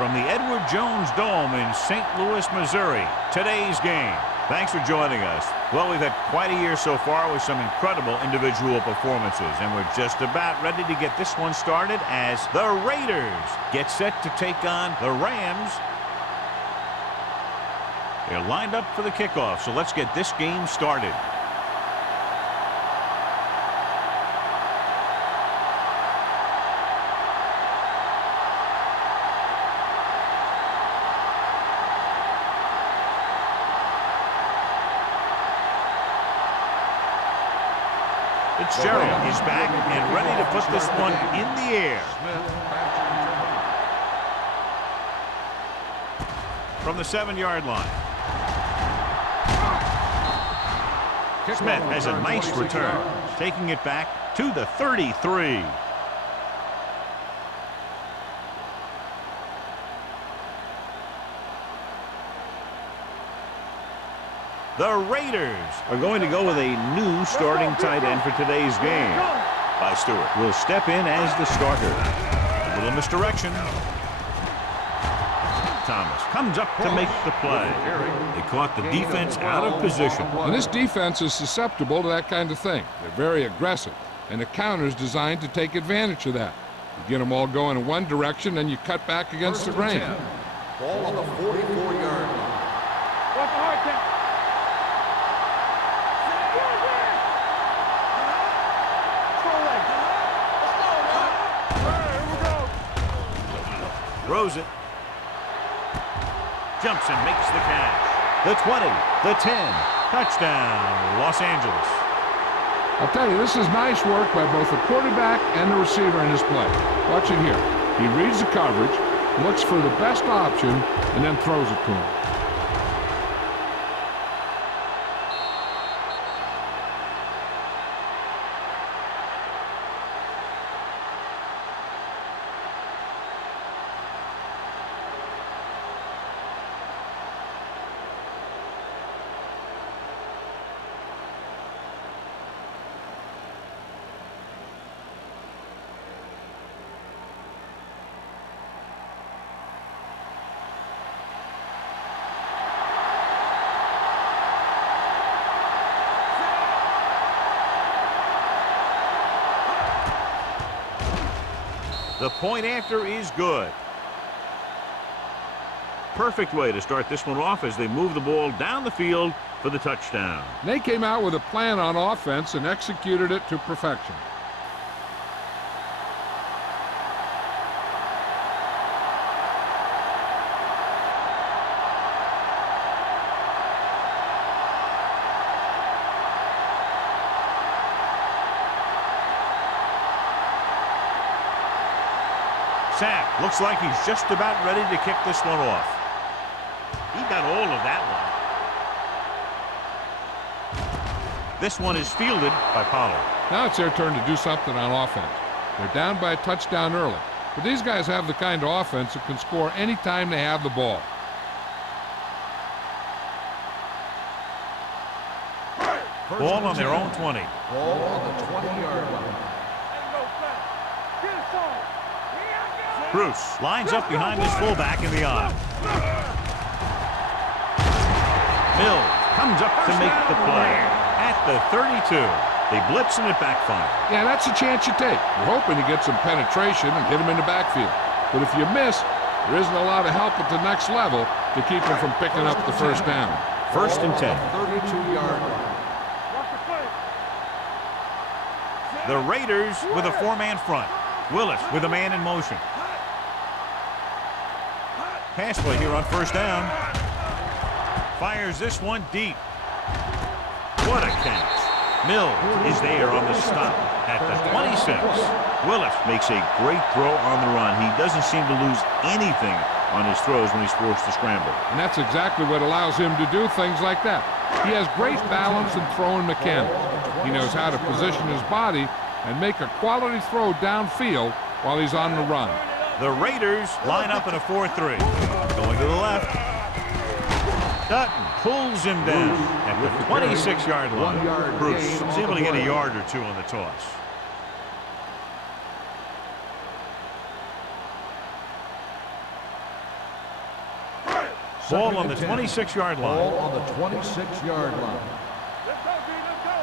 from the Edward Jones Dome in St. Louis, Missouri. Today's game. Thanks for joining us. Well, we've had quite a year so far with some incredible individual performances, and we're just about ready to get this one started as the Raiders get set to take on the Rams. They're lined up for the kickoff, so let's get this game started. Fitzgerald is back and ready to put this one in the air. From the 7-yard line. Smith has a nice return, taking it back to the 33. The Raiders are going to go with a new starting tight end for today's game. By Stewart will step in as the starter. A little misdirection. Thomas comes up to make the play. They caught the defense out of position. And this defense is susceptible to that kind of thing. They're very aggressive, and the counter is designed to take advantage of that. You get them all going in one direction, and you cut back against the grain. Ball on the 44-yard line. What's the hard count? Throws it. Jumps and makes the catch. The 20, the 10. Touchdown, Los Angeles. I'll tell you, this is nice work by both the quarterback and the receiver in his play. Watch it here. He reads the coverage, looks for the best option, and then throws it to him. The point after is good. Perfect way to start this one off as they move the ball down the field for the touchdown. They came out with a plan on offense and executed it to perfection. Sack looks like he's just about ready to kick this one off. He got all of that one. This one is fielded by Pollard. Now it's their turn to do something on offense. They're down by a touchdown early, but these guys have the kind of offense that can score anytime they have the ball. Ball on their own 20. Ball on the 20-yard line. Bruce lines up behind his fullback in the I. Mills comes up to make the play at the 32. They blitz and it backfires. Yeah, that's a chance you take. You're hoping to get some penetration and hit him in the backfield. But if you miss, there isn't a lot of help at the next level to keep him from picking up the first down. First and 10. 32-yard line. The Raiders with a 4-man front. Willis with a man in motion. Pass play here on first down. Fires this one deep. What a catch. Mills is there on the stop at the 26. Willis makes a great throw on the run. He doesn't seem to lose anything on his throws when he's forced to scramble. And that's exactly what allows him to do things like that. He has great balance and throwing mechanics. He knows how to position his body and make a quality throw downfield while he's on the run. The Raiders line up in a 4-3. Going to the left. Dutton pulls him down at the 26-yard line. Bruce is able to get a yard or two on the toss. Ball on the and 10. 26-yard line. Ball on the 26-yard line. Let's go, D. Let's go.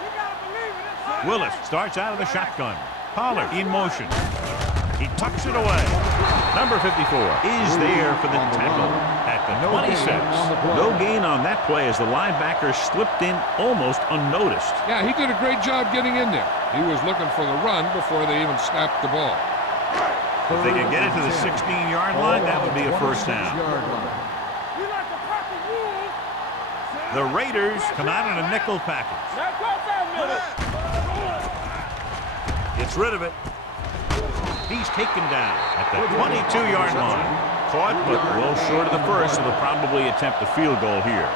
You gotta believe it. It's hard. Willis starts out of the shotgun. Pollard in motion. He tucks it away. Number 54 is there for the tackle at the 26. No gain on that play as the linebacker slipped in almost unnoticed. Yeah, he did a great job getting in there. He was looking for the run before they even snapped the ball. If they can get it to the 16-yard line, that would be a first down. You like to crack the rules. The Raiders come out in a nickel package. Now go for it. Gets rid of it. He's taken down at the 22-yard line. Caught, but well short of the first, so they'll probably attempt a field goal here.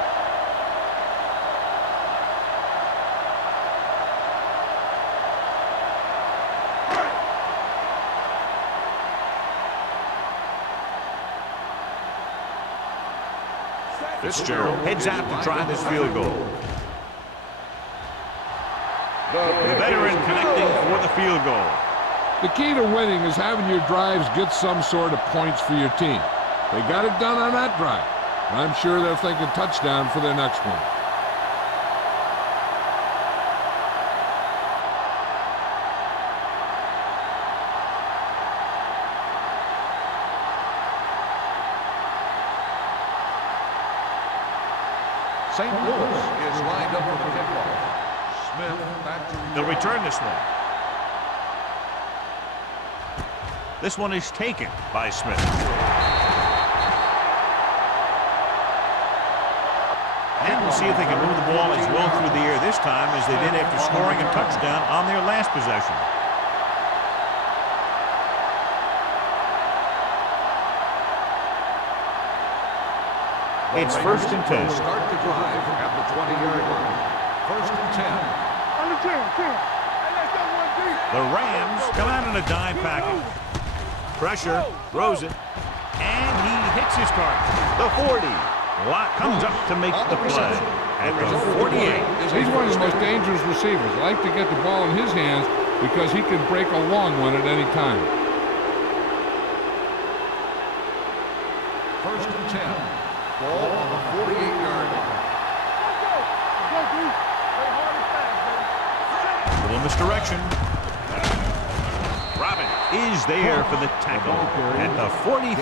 Fitzgerald heads out to try this field goal. The veteran connecting for the field goal. The key to winning is having your drives get some sort of points for your team. They got it done on that drive. I'm sure they're thinking touchdown for their next one. St. Louis is lined up for the kickoff. Smith back to the They'll return this one. This one is taken by Smith. And we'll see if they can move the ball as well through the air this time as they did after scoring a touchdown on their last possession. It's first and 10. Start the drive at the 20-yard line. First and 10. On the 10. Hey, let's go one deep. The Rams come out in a dime package. Pressure, throws it, and he hits his target. The 40. Lott comes up to make the play at the 48. He's one of the most dangerous receivers. I like to get the ball in his hands because he can break a long one at any time. First and 10. Ball on the 48-yard line. Let's go. Go, D. Play hard and fast, baby. Little misdirection. Robin is there for the tackle at the 43.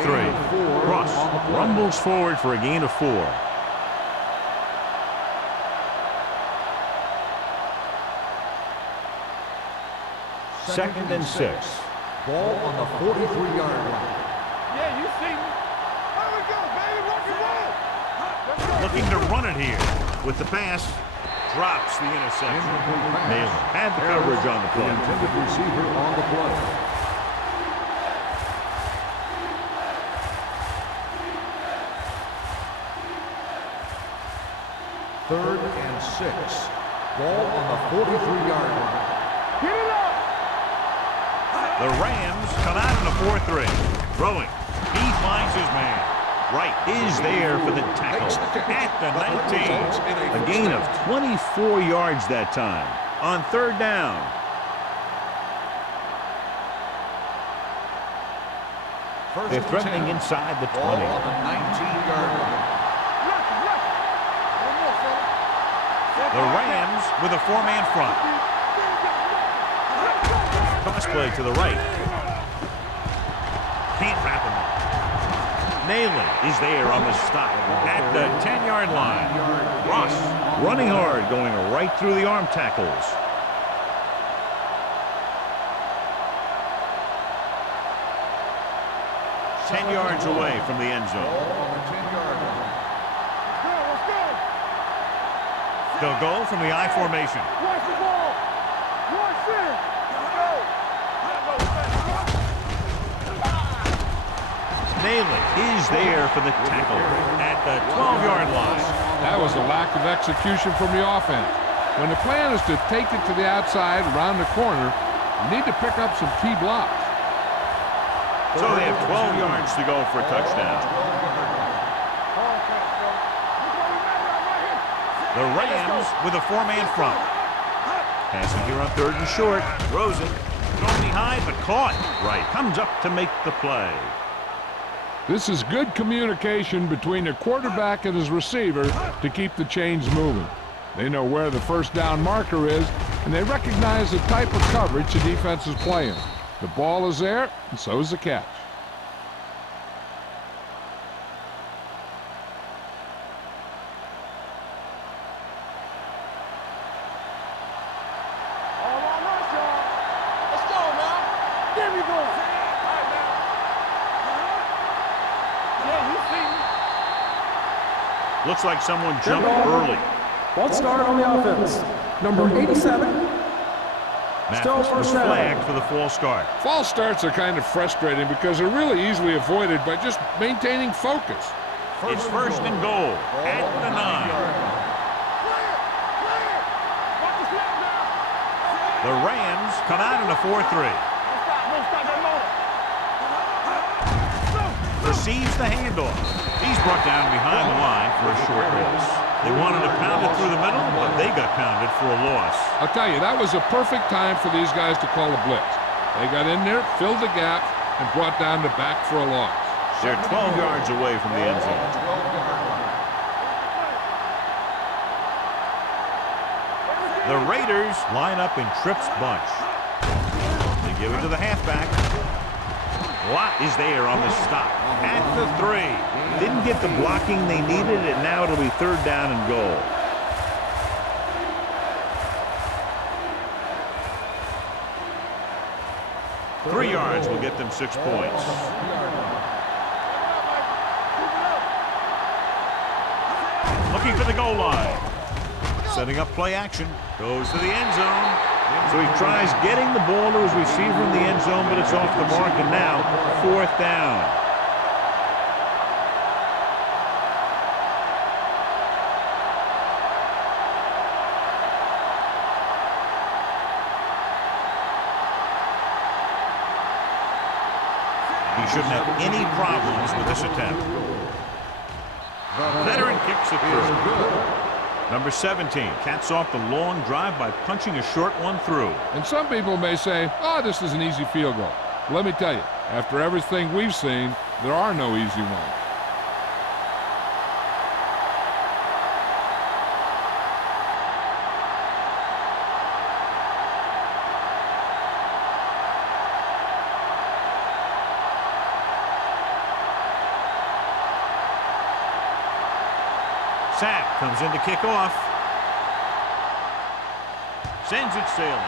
Ross rumbles forward for a gain of 4. Second and 6. Ball on the 43-yard line. Yeah, you see me. Here we go, baby. Rock and roll. Let's go. Looking to run it here with the pass. Drops the interception. Nailed it. Had the coverage on the The play. intended receiver on the play. Third and 6. Ball on the 43-yard line. Get it up. The Rams come out in a 4-3. Throwing. He finds his man. Wright is there for the tackle at the 19. A gain of 24 yards that time on third down. They're threatening inside the 20. Ball on the 19-yard line. One more, fella. The Rams with a 4-man front. Toss play to the right. Can't wrap him up. Nayland is there on the stop at the 10-yard line. Ross running hard, going right through the arm tackles. Ten yards away from the end zone. Ball on the 10-yard line. Let's go. They'll go from the I formation. Watch the ball. Watch it. Let's go. Nayland is there for the tackle at the 12-yard line. That was a lack of execution from the offense. When the plan is to take it to the outside, around the corner, you need to pick up some key blocks. So they have 12 yards to go for a touchdown. The Rams with a 4-man front. Passing here on third and short. Throws it. Thrown behind, but caught. Right. Comes up to make the play. This is good communication between the quarterback and his receiver to keep the chains moving. They know where the first down marker is, and they recognize the type of coverage the defense is playing. The ball is there, and so is the catch. Looks like someone jumped early. One start on the offense. Number 87. Still Mathis was first down. flagged for the false start. False starts are kind of frustrating because they're really easily avoided by just maintaining focus. It's first and goal at the 9. The Rams come out in a 4-3. Receives the handoff. He's brought down behind the line for a short loss. They wanted to pound it through the middle, but they got pounded for a loss. I'll tell you, that was a perfect time for these guys to call a blitz. They got in there, filled the gap, and brought down the back for a loss. They're 12 yards away from the end zone. The Raiders line up in Tripp's bunch. They give it to the halfback. Watt is there on the stop at the 3. Didn't get the blocking they needed, and now it'll be third down and goal. Three yards will get them 6 points. Looking for the goal line. Setting up play action. Goes to the end zone. So he tries getting the ball to his receiver in the end zone, but it's off the mark, and now fourth down. He shouldn't have any problems with this attempt. Veteran kicks it through. Number 17 caps off the long drive by punching a short one through. And some people may say, oh, this is an easy field goal. Let me tell you, after everything we've seen, there are no easy ones. Sack comes in to kick off. Sends it sailing.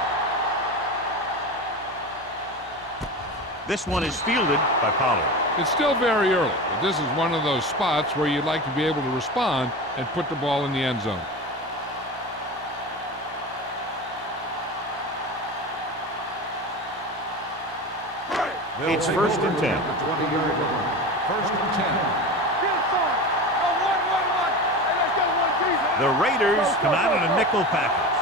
This one is fielded by Pollard. It's still very early, but this is one of those spots where you'd like to be able to respond and put the ball in the end zone. It's first and 10. 20-yard line. First and 10. The Raiders come out in a nickel package.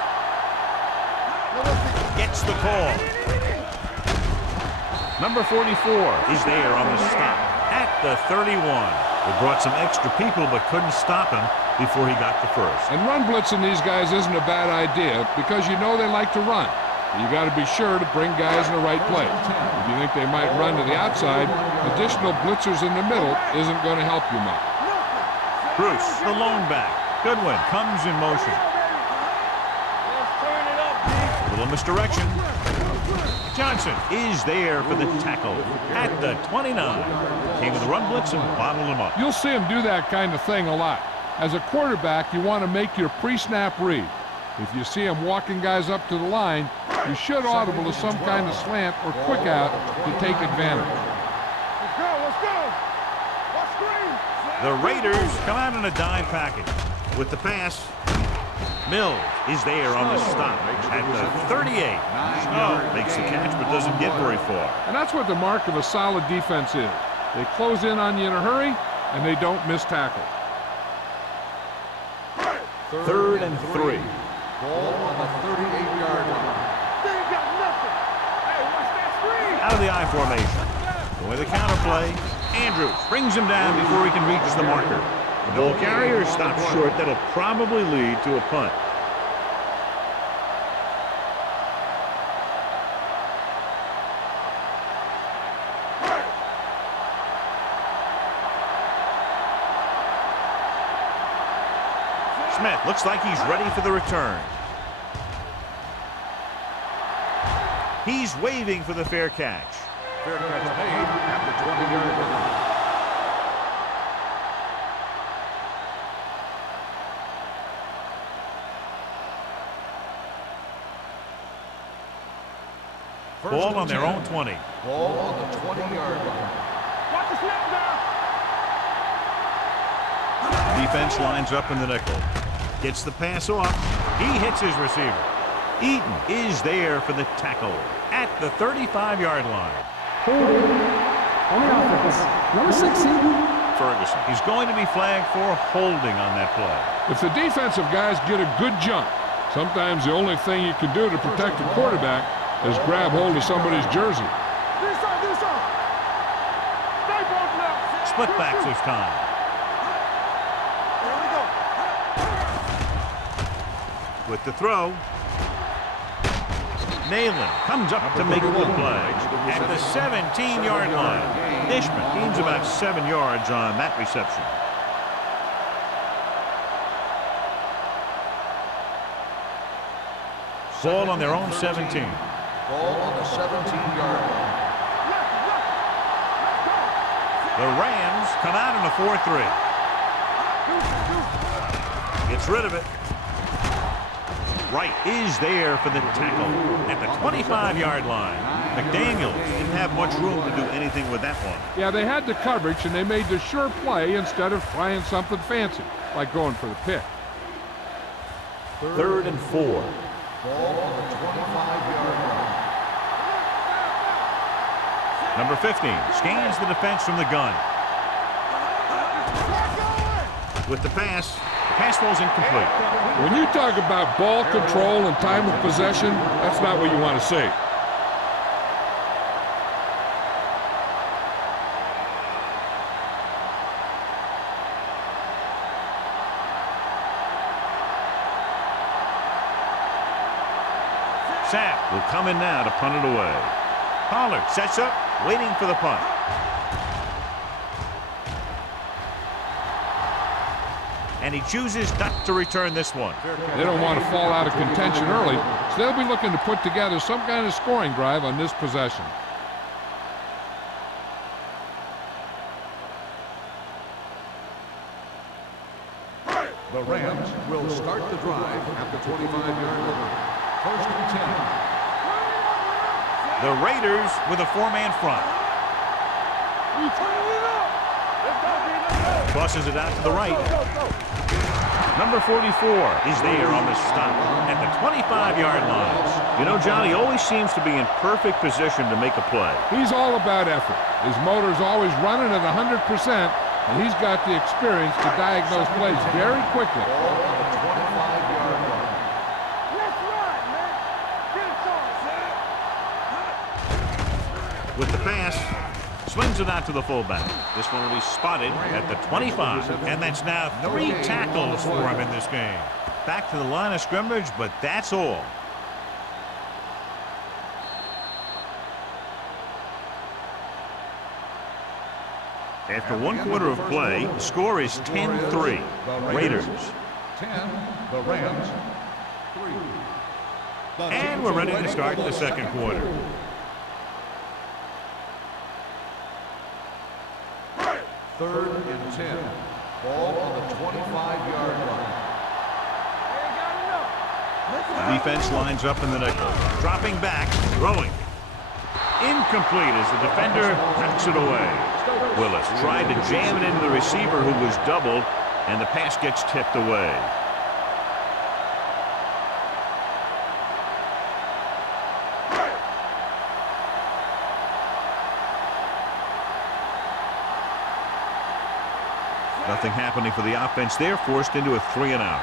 Gets the call. Number 44 is there on the stop at the 31. They brought some extra people but couldn't stop him before he got the first. And run blitzing these guys isn't a bad idea because you know they like to run. You got to be sure to bring guys in the right place. If you think they might run to the outside, additional blitzers in the middle isn't going to help you much. Bruce, the lone back. Goodwin comes in motion. A little misdirection. Johnson is there for the tackle at the 29. Came with a run blitz and bottled him up. You'll see him do that kind of thing a lot. As a quarterback, you want to make your pre-snap read. If you see him walking guys up to the line, you should audible to some kind of slant or quick out to take advantage. Let's go. Let's screen. The Raiders come out in a dime package. With the pass, Mills is there on the stop at the 38. Oh, makes the catch but doesn't get very far. And that's what the mark of a solid defense is. They close in on you in a hurry, and they don't miss tackle. Third and 3. Ball on the 38-yard line. They ain't got nothing. Hey, watch that screen. Out of the I formation. Going the counter play. Andrews brings him down before he can reach the marker. The ball carrier stops short. That'll probably lead to a punt. Smith looks like he's ready for the return. He's waving for the fair catch. Fair catch made at the 20-yard line. Ball on their own 20. Ball on the 20-yard line. Watch the snap now. Defense lines up in the nickel. Gets the pass off. He hits his receiver. Eaton is there for the tackle at the 35-yard line. Holding on the offense. Number 16. Ferguson. He's going to be flagged for holding on that play. If the defensive guys get a good jump, sometimes the only thing you can do to protect the quarterback is grab hold of somebody's jersey. This side, this side. Stay both now. Split backs this time. Here we go. With the throw. Nayland comes up to make the play at the 17-yard line. Dishman gains about 7 yards on that reception. Ball on their own 17. Ball on the 17-yard line. The Rams come out in a 4-3. Gets rid of it. Wright is there for the tackle at the 25-yard line. McDaniels didn't have much room to do anything with that one. Yeah, they had the coverage, and they made the sure play instead of trying something fancy, like going for the pick. 3rd and 4. Ball on the 25-yard line. Number 15 scans the defense from the gun. With the pass falls incomplete. When you talk about ball control and time of possession, that's not what you want to see. Sapp will come in now to punt it away. Pollard sets up, waiting for the punt. And he chooses not to return this one. They don't want to fall out of contention early, so they'll be looking to put together some kind of scoring drive on this possession. The Rams will start the drive at the 25-yard line. 1st and 10. The Raiders with a 4-man front. Crosses it out to the right. Number 44 is there on the stop at the 25-yard line. You know, Johnny always seems to be in perfect position to make a play. He's all about effort. His motor's always running at 100%, and he's got the experience to diagnose plays very quickly. Ball on the 25-yard line. Let's ride, man. Get it started. With the pass, swings it out to the fullback. This one will be spotted at the 25, and that's now 3 tackles for him in this game. Back to the line of scrimmage, but that's all. After 1 quarter of play, the score is 10-3. Raiders. 10, the Rams 3. And we're ready to start the second quarter. Third and 10. Ball on the 25-yard line. The defense lines up in the nickel. Dropping back, throwing. Incomplete as the defender knocks it away. Willis tried to jam it into the receiver who was doubled, and the pass gets tipped away. Nothing happening for the offense. They're forced into a 3-and-out.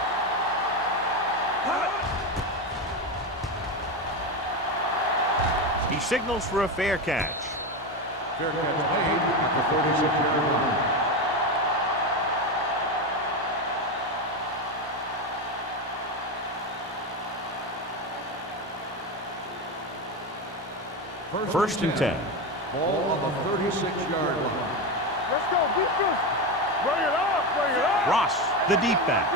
He signals for a fair catch. Fair catch made at the 46-yard line. First and 10. Ball on the 36-yard line. Let's go, defense. Bring it up, bring it up. Ross, the deep back.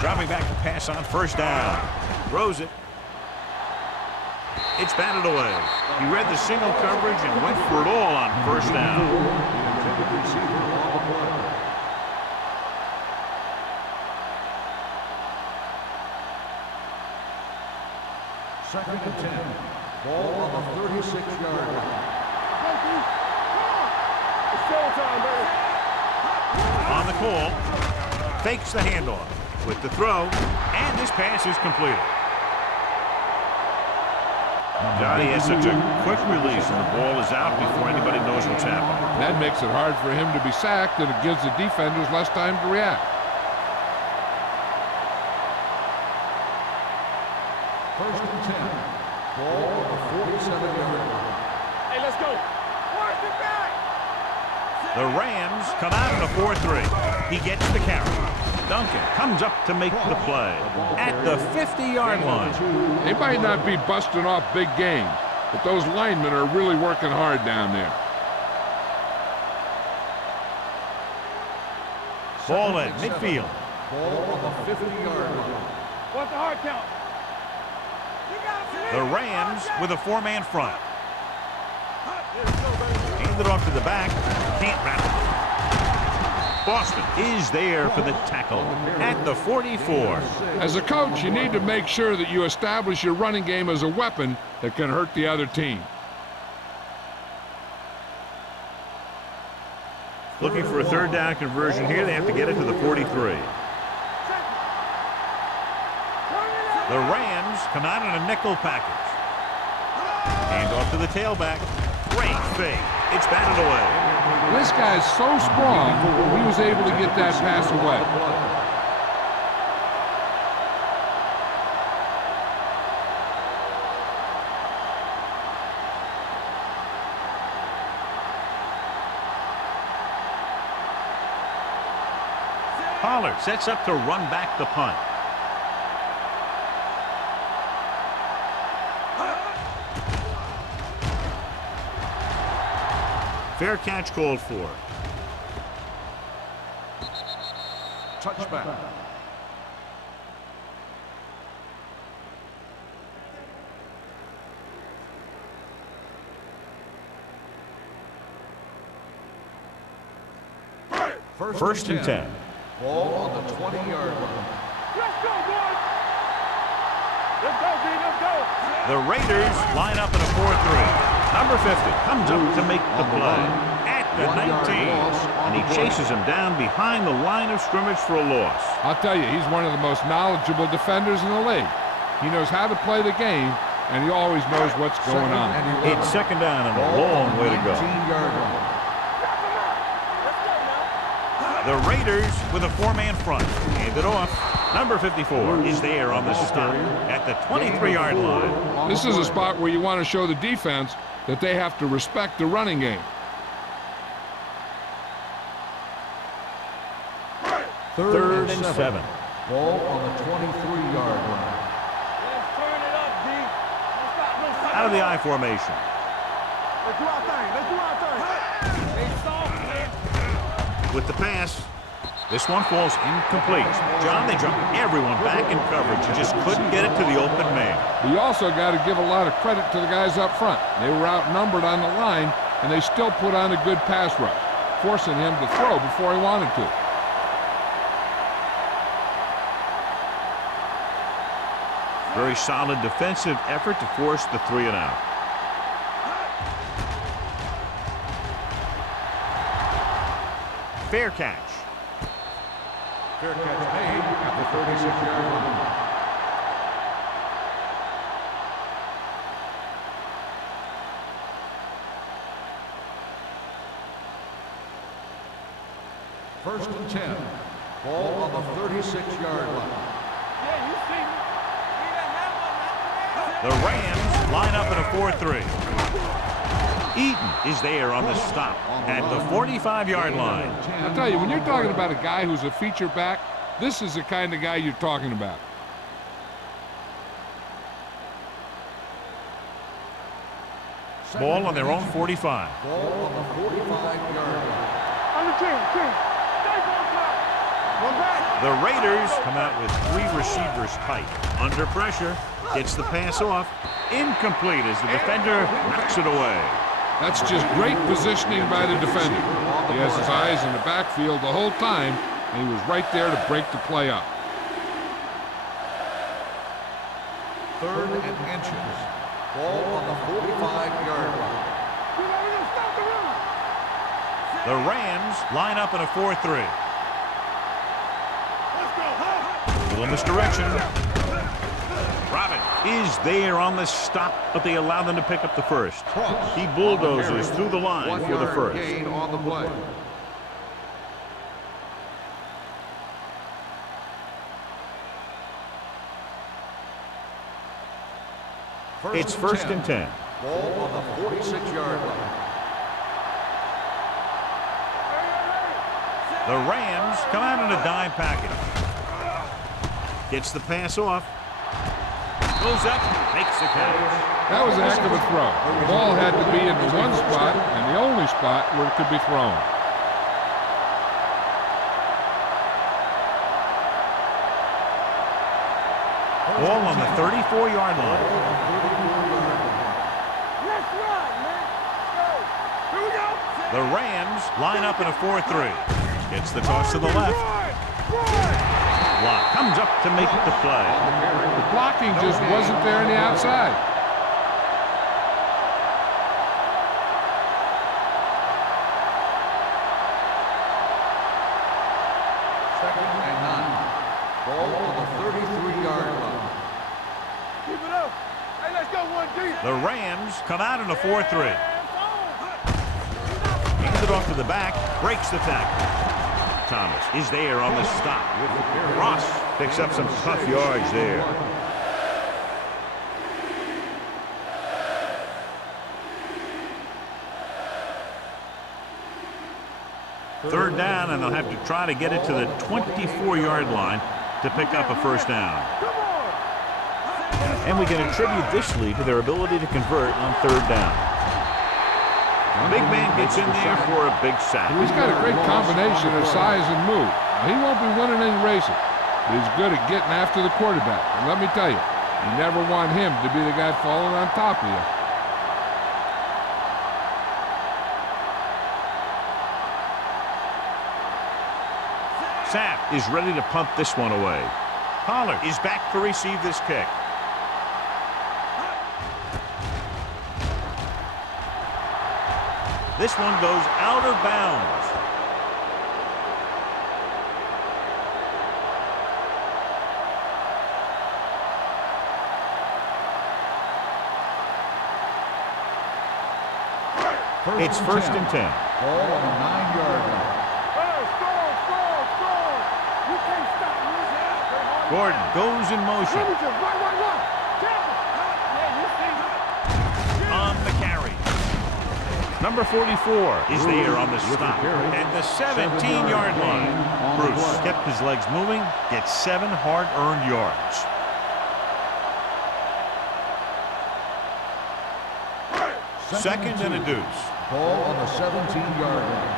Dropping back to pass on first down. Throws it. It's batted away. He read the single coverage and went for it all on first down. The intended receiver on the play. Second and 10. Ball on the 36-yard line. It's showtime, baby. On the call. Fakes the handoff with the throw. And this pass is completed. Johnny has such a quick release and the ball is out before anybody knows what's happening. That makes it hard for him to be sacked, and it gives the defenders less time to react. First and 10. Ball on the 47-yard line. Hey, let's go. Watch it back. The Rams come out in a 4-3. He gets the carry. Duncan comes up to make the play at the 50-yard line. They might not be busting off big games, but those linemen are really working hard down there. Ball at midfield. Ball on the 50-yard line. What's the hard count? The Rams with a four-man front. Handed off to the back. Can't wrap it. Boston is there for the tackle at the 44. As a coach, you need to make sure that you establish your running game as a weapon that can hurt the other team. Looking for a third down conversion here. They have to get it to the 43. The Rams come out in a nickel package. Hand off to the tailback. Great fake. It's batted away. This guy's so strong, he was able to get that pass away. Pollard sets up to run back the punt. Fair catch called for. Touchback. First and 10. Ball on the 20-yard line. Let's go, boys. Let's go, D. Let's go. The Raiders line up in a 4-3. Number 50 comes up to make the play at the 19. And he chases him down behind the line of scrimmage for a loss. I'll tell you, he's one of the most knowledgeable defenders in the league. He knows how to play the game, and he always knows what's going on. It's second down and a long way to go. 19-yard line. The Raiders with a four-man front. Handed off. Number 54 is there on the stop at the 23-yard line. This is a spot where you want to show the defense that they have to respect the running game. Third and 7. Ball on the 23-yard line. Let's turn it up, D. Let's stop. No stop. Out of the I formation. Let's do our thing. Let's do our thing. They soft, man. With the pass, this one falls incomplete. John, they jumped everyone back in coverage. You just couldn't get it to the open man. You also got to give a lot of credit to the guys up front. They were outnumbered on the line, and they still put on a good pass rush, forcing him to throw before he wanted to. Very solid defensive effort to force the 3 and out. Fair catch. Fair catch made at the 36-yard line. First and 10. Ball on the 36-yard line. Yeah, you see me. The Rams line up in a 4-3. Eaton is there on the stop at the 45-yard line. I'll tell you, when you're talking about a guy who's a feature back, this is the kind of guy you're talking about. Ball on their own 45. Ball on the 45-yard line. On the team. Stay on top. One back. The Raiders come out with 3 receivers tight. Under pressure, gets the pass off. Incomplete as the defender knocks it away. That's just great positioning by the defender. He has his eyes in the backfield the whole time, and he was right there to break the play up. 3rd and inches. Ball on the 45-yard line. The Rams line up in a 4-3. Little misdirection. Robin is there on the stop, but they allow them to pick up the first. He bulldozes through the line for the first. Gain on the play. It's 1st and 10. Ball on the 46-yard line. The Rams come out in a dime package. Gets the pass off. Goes up, makes the catch. That was a heck of a throw. The ball had to be in the one spot and the only spot where it could be thrown. Ball on the 34-yard line. Let's run, man. Go. Here we go. The Rams line up in a 4-3. Gets the toss to the left. Block comes up to make the play. The blocking just wasn't there on the outside. Second and 9. Ball on the 33-yard line. Keep it up. Hey, let's go one deep. The Rams come out in a 4-3. Hands it off to the back, breaks the tackle. Thomas is there on the stop. Ross picks up some tough yards there. Third down, and they'll have to try to get it to the 24-yard line to pick up a first down. And we can attribute this lead to their ability to convert on third down. The big man gets in there for a big sack. He's got a great combination of size and move. Now, he won't be winning any races, but he's good at getting after the quarterback. And let me tell you, you never want him to be the guy falling on top of you. Sapp is ready to punt this one away. Pollard is back to receive this kick. This one goes out of bounds. It's 1st and 10. Ball on the 9-yard line. You can't stop me. Gordon goes in motion. Run. Yeah, you see. On the carry. Number 44 is there on the stop at the 17-yard line. Bruce kept his legs moving, gets 7 hard-earned yards. Second and a deuce. Ball on the 17-yard line.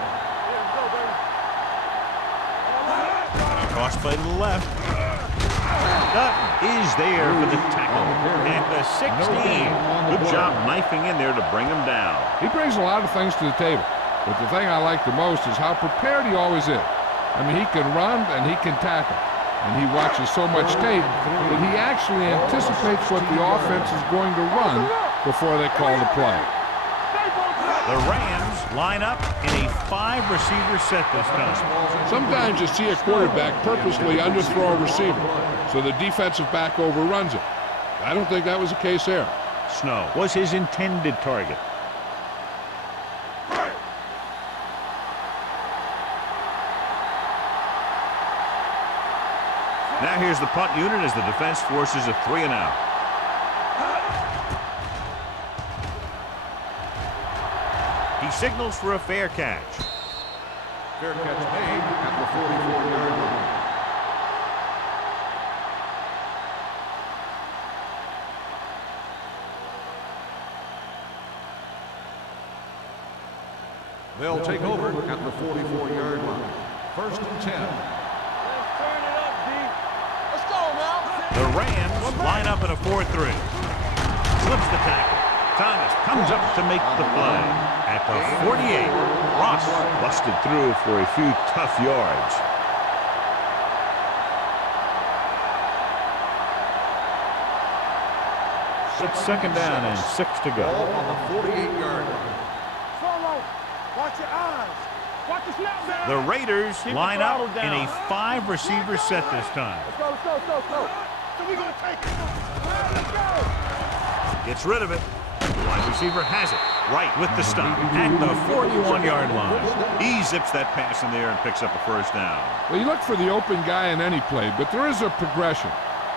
Cross play to the left. Dutton is there for the tackle at the 16. Good job knifing in there to bring him down. He brings a lot of things to the table, but the thing I like the most is how prepared he always is. I mean, he can run and he can tackle, and he watches so much tape that he actually anticipates what the offense is going to run before they call the play. The Rams line up in a 5-receiver set this time. Sometimes you see a quarterback purposely underthrow a receiver, so the defensive back overruns it. I don't think that was the case there. Snow was his intended target. Now here's the punt unit as the defense forces a 3-and-out. He signals for a fair catch. Fair catch made at the 44-yard line. They'll take over at the 44-yard line. 1st and 10. Let's turn it line up in a 4-3. Slips the tackle. Thomas comes up to make the play. At the 48, Ross busted through for a few tough yards. It's second down and 6 to go. Ball on the 48-yard line. Solo, watch your eyes. Watch the snap, man. The Raiders Keep line the up throttle in down. a 5-receiver set this time. Let's go, let's go, let's go, let's go. So we're going to take it. Let's go. Gets rid of it. Wide receiver has it. Right with the stop at the 41-yard line. He zips that pass in the air and picks up a first down. Well, you look for the open guy in any play, but there is a progression.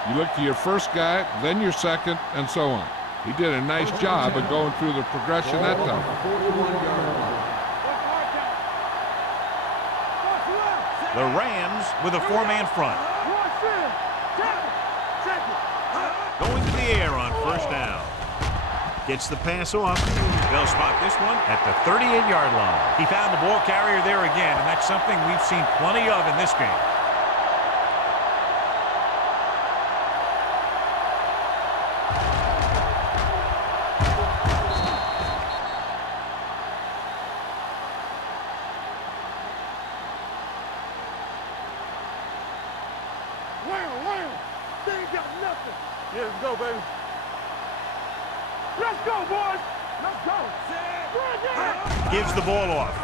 You look to your first guy, then your second, and so on. He did a nice job of going through the progression that Ball on time. the 41-yard line. The Rams with a 4-man front. Going to the air on first down. Gets the pass off. They'll spot this one at the 38-yard line. He found the ball carrier there again, and that's something we've seen plenty of in this game. They ain't got nothing. Yeah, let's go, baby. Let's go, boys. Let's go. Gives the ball off.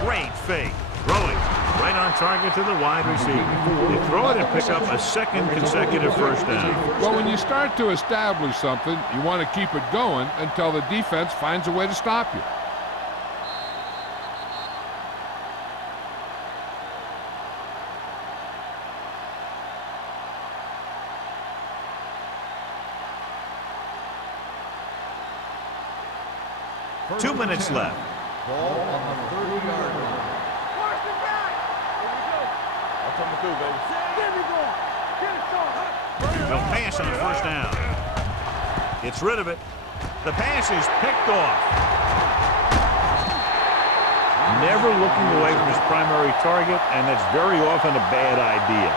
Great fake. Throwing right on target to the wide receiver. You throw it and pick up a second consecutive first down. Well, when you start to establish something, you want to keep it going until the defense finds a way to stop you. First 2 and minutes 10. left. Ball on the 30-yard line. Watch the back. Here we go. I'm coming through, baby. There we go. Get it started. They'll pass on first down. Gets rid of it. The pass is picked off. Never looking away from his primary target, and that's very often a bad idea.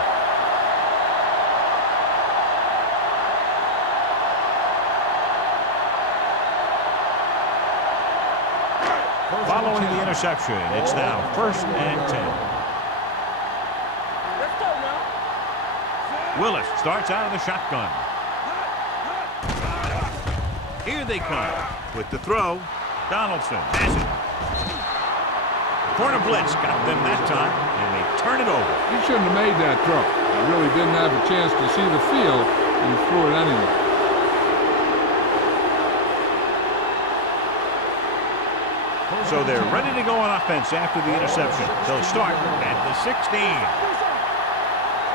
Following the interception, it's now 1st and 10. Let's go now. Willis starts out of the shotgun. Here they come with the throw. Donaldson has it. Corner blitz got them that time, and they turn it over. You shouldn't have made that throw. You really didn't have a chance to see the field, and you threw it anyway. So they're ready to go on offense after the interception. They'll start at the 16. Here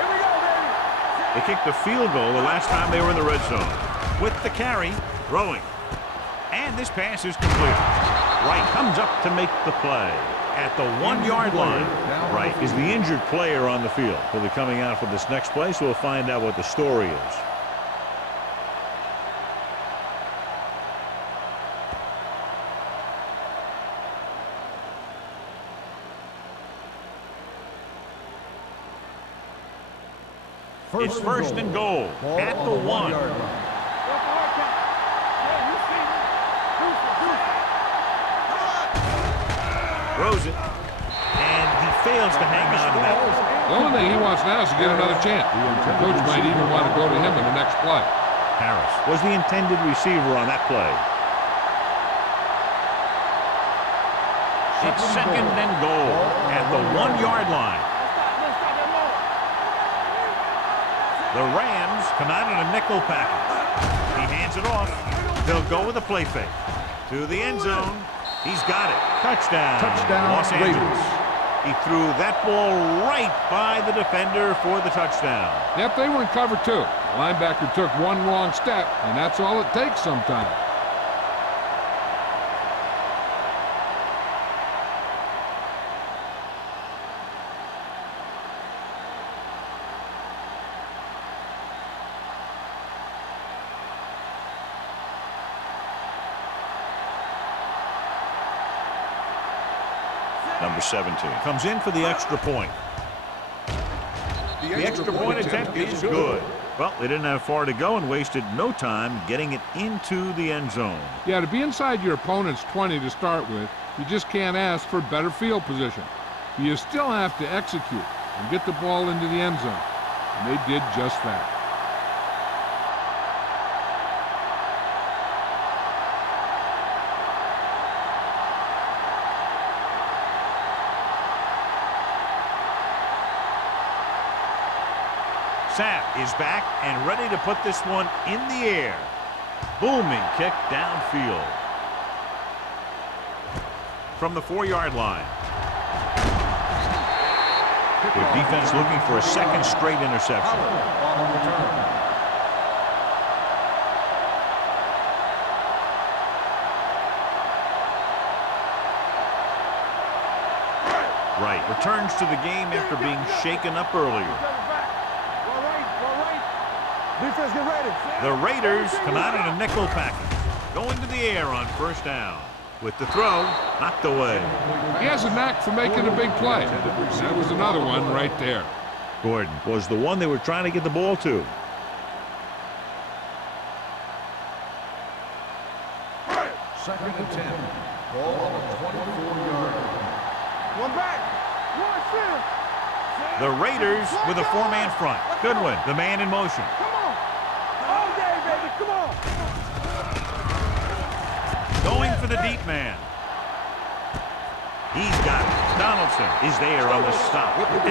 we go, baby. They kicked a field goal the last time they were in the red zone. With the carry, throwing. And this pass is complete. Wright comes up to make the play. At the 1-yard line, Wright is the injured player on the field. He'll be coming out for this next play, so we'll find out what the story is. It's 1st and goal Ball at on the 1. 1-yard line. Throws it, and he fails to hang on to that one. The only thing he wants now is to get another chance. The coach might even want to go to him in the next play. Harris was the intended receiver on that play. It's 2nd and goal at the 1-yard line. The Rams come out in a nickel package. He hands it off. They'll go with a play fake. To the end zone. He's got it. Touchdown. Touchdown, Los Angeles. Raiders. He threw that ball right by the defender for the touchdown. Yep, they were in cover two. The linebacker took one wrong step, and that's all it takes sometimes. Number 17 comes in for the extra point. The extra point attempt is good. Well, they didn't have far to go and wasted no time getting it into the end zone. Yeah, to be inside your opponent's 20 to start with, you just can't ask for better field position. But you still have to execute and get the ball into the end zone. And they did just that. Sapp is back and ready to put this one in the air. Booming kick downfield. From the 4-yard line. Good defense looking for a second straight interception. Right, returns to the game after being shaken up earlier. Defense, get ready. The Raiders come out in a nickel package, going to the air on first down. With the throw, knocked away. He has a knack for making a big play. That was another one right there. Gordon was the one they were trying to get the ball to. Second and 10. Ball on the 24-yard line. One back. One center. The Raiders with a 4-man front. Goodwin, the man in motion. Come on. All day, baby. Come on. Going for the deep man. He's got it. Donaldson is there on the stop at the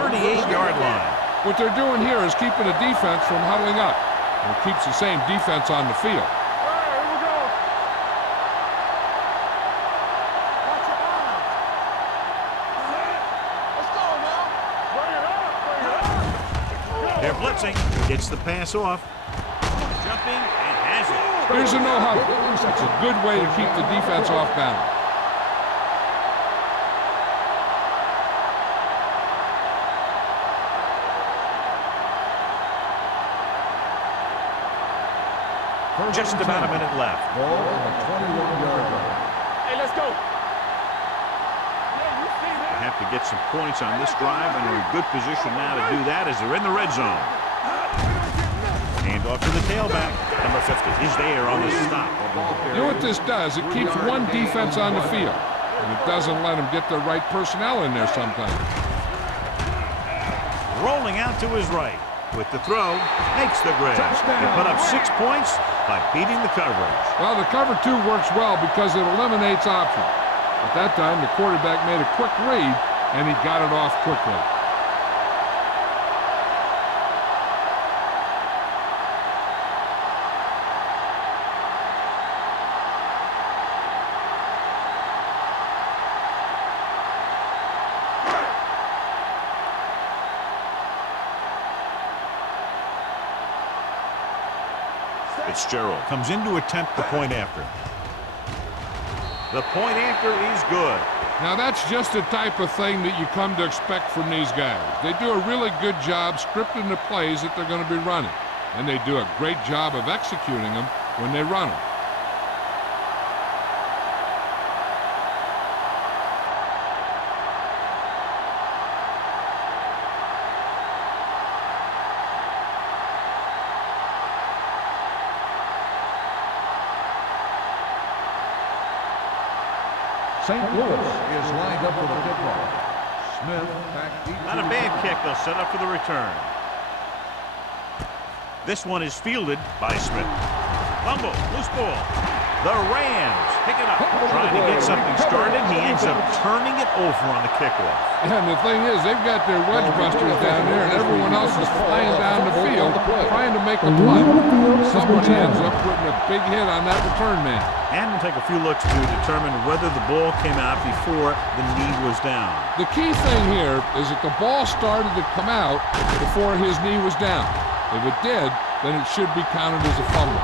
38-yard line. What they're doing here is keeping the defense from huddling up. And it keeps the same defense on the field. All right, here we go. Watch your eyes. Let's go now. Bring it up. Bring it up. They're blitzing. Gets the pass off. Jumping and has it. Here's a no huddle. It's a good way to keep the defense off balance. Just about a minute left. Ball on the 21-yard line. Hey, let's go. They have to get some points on this drive, and are in good position now to do that as they're in the red zone. Hand off to the tailback. Number 50 is there on the stop. You know what this does? It keeps one defense on the field. And it doesn't let them get the right personnel in there sometimes. Rolling out to his right. With the throw, makes the grab. They put up 6 points by beating the coverage. Well, the cover 2 works well because it eliminates options. At that time, the quarterback made a quick read, and he got it off quickly. Fitzgerald comes in to attempt the point after. The point after is good. Now, that's just the type of thing that you come to expect from these guys. They do a really good job scripting the plays that they're going to be running. And they do a great job of executing them when they run them. St. Louis is lined up for the kickoff. Smith back deep. Not a bad kick. They'll set up for the return. This one is fielded by Smith. Fumble, loose ball. The Rams pick it up. Trying to get something started. He ends up turning it over on the kickoff. And the thing is, they've got their wedge busters down there, and everyone else is flying down the field trying to make a play. Somebody ends up putting a big hit on that return man. And we'll take a few looks to determine whether the ball came out before the knee was down. The key thing here is that the ball started to come out before his knee was down. If it did, then it should be counted as a fumble.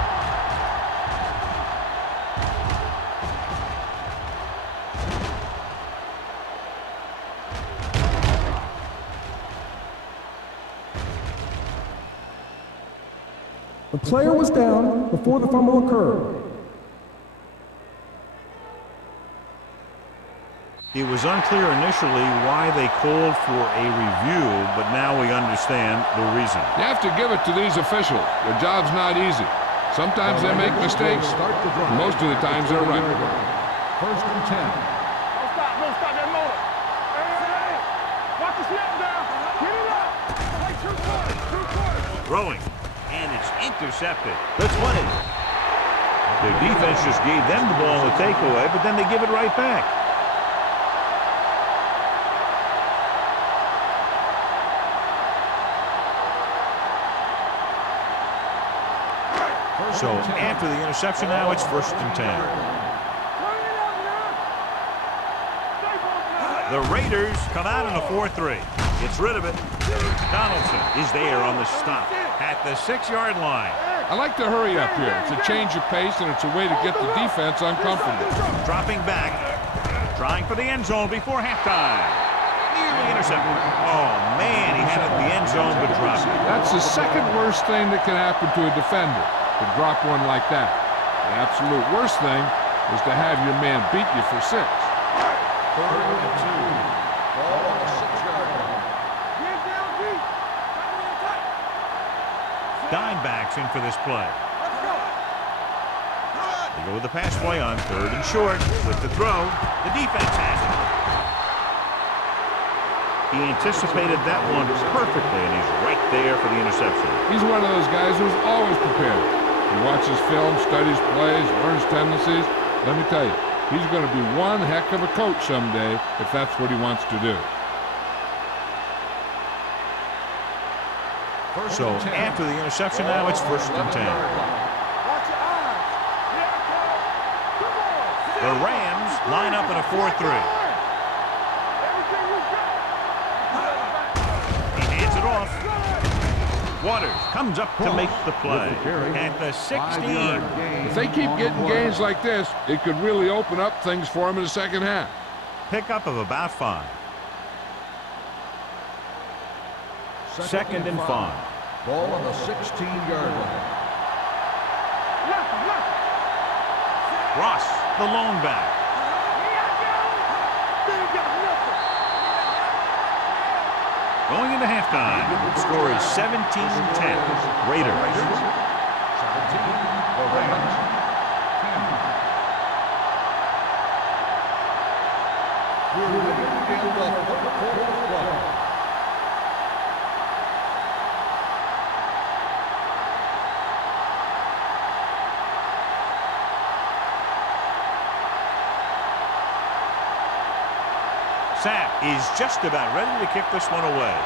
The player was down before the fumble occurred. It was unclear initially why they called for a review, but now we understand the reason. You have to give it to these officials. Their job's not easy. Sometimes they make mistakes. Most of the times they're right. First and 10. Don't stop that motor. Hey. Watch the snap down. Get it up. Like two quarters. Throwing, and it's intercepted. Let's win it. Their defense just gave them the ball in the takeaway, but then they give it right back. So after the interception now, it's first and 10. The Raiders come out in a 4-3. Gets rid of it. Donaldson is there on the stop at the 6-yard line. I like to hurry up here. It's a change of pace, and it's a way to get the defense uncomfortable. Dropping back. Trying for the end zone before halftime. Nearly intercepted. Oh, man, he had it in the end zone, but dropped it. That's the second worst thing that can happen to a defender, to drop one like that. The absolute worst thing is to have your man beat you for 6. Third and 2. Ball on the 6-yard line. Get down deep. Dime backs in for this play. They go with the pass play on 3rd and short. With the throw, the defense has it. He anticipated that one perfectly, and he's right there for the interception. He's one of those guys who's always prepared. He watches film, studies plays, learns tendencies. Let me tell you, he's going to be one heck of a coach someday if that's what he wants to do. So after the interception now, it's first and 10. Watch your eyes. Here it comes. Come on. The Rams line up in a 4-3. Everything you got. He hands it off. Waters comes up to make the play at the 16. If they keep getting gains like this, it could really open up things for him in the second half. Pickup of about 5. Second and 5. Ball on the 16-yard line. Ross, the lone back. Going into halftime, the score is 17-10. Raiders. 17. The Rams. 10. We're ready to begin the fourth quarter. Sapp is just about ready to kick this one away.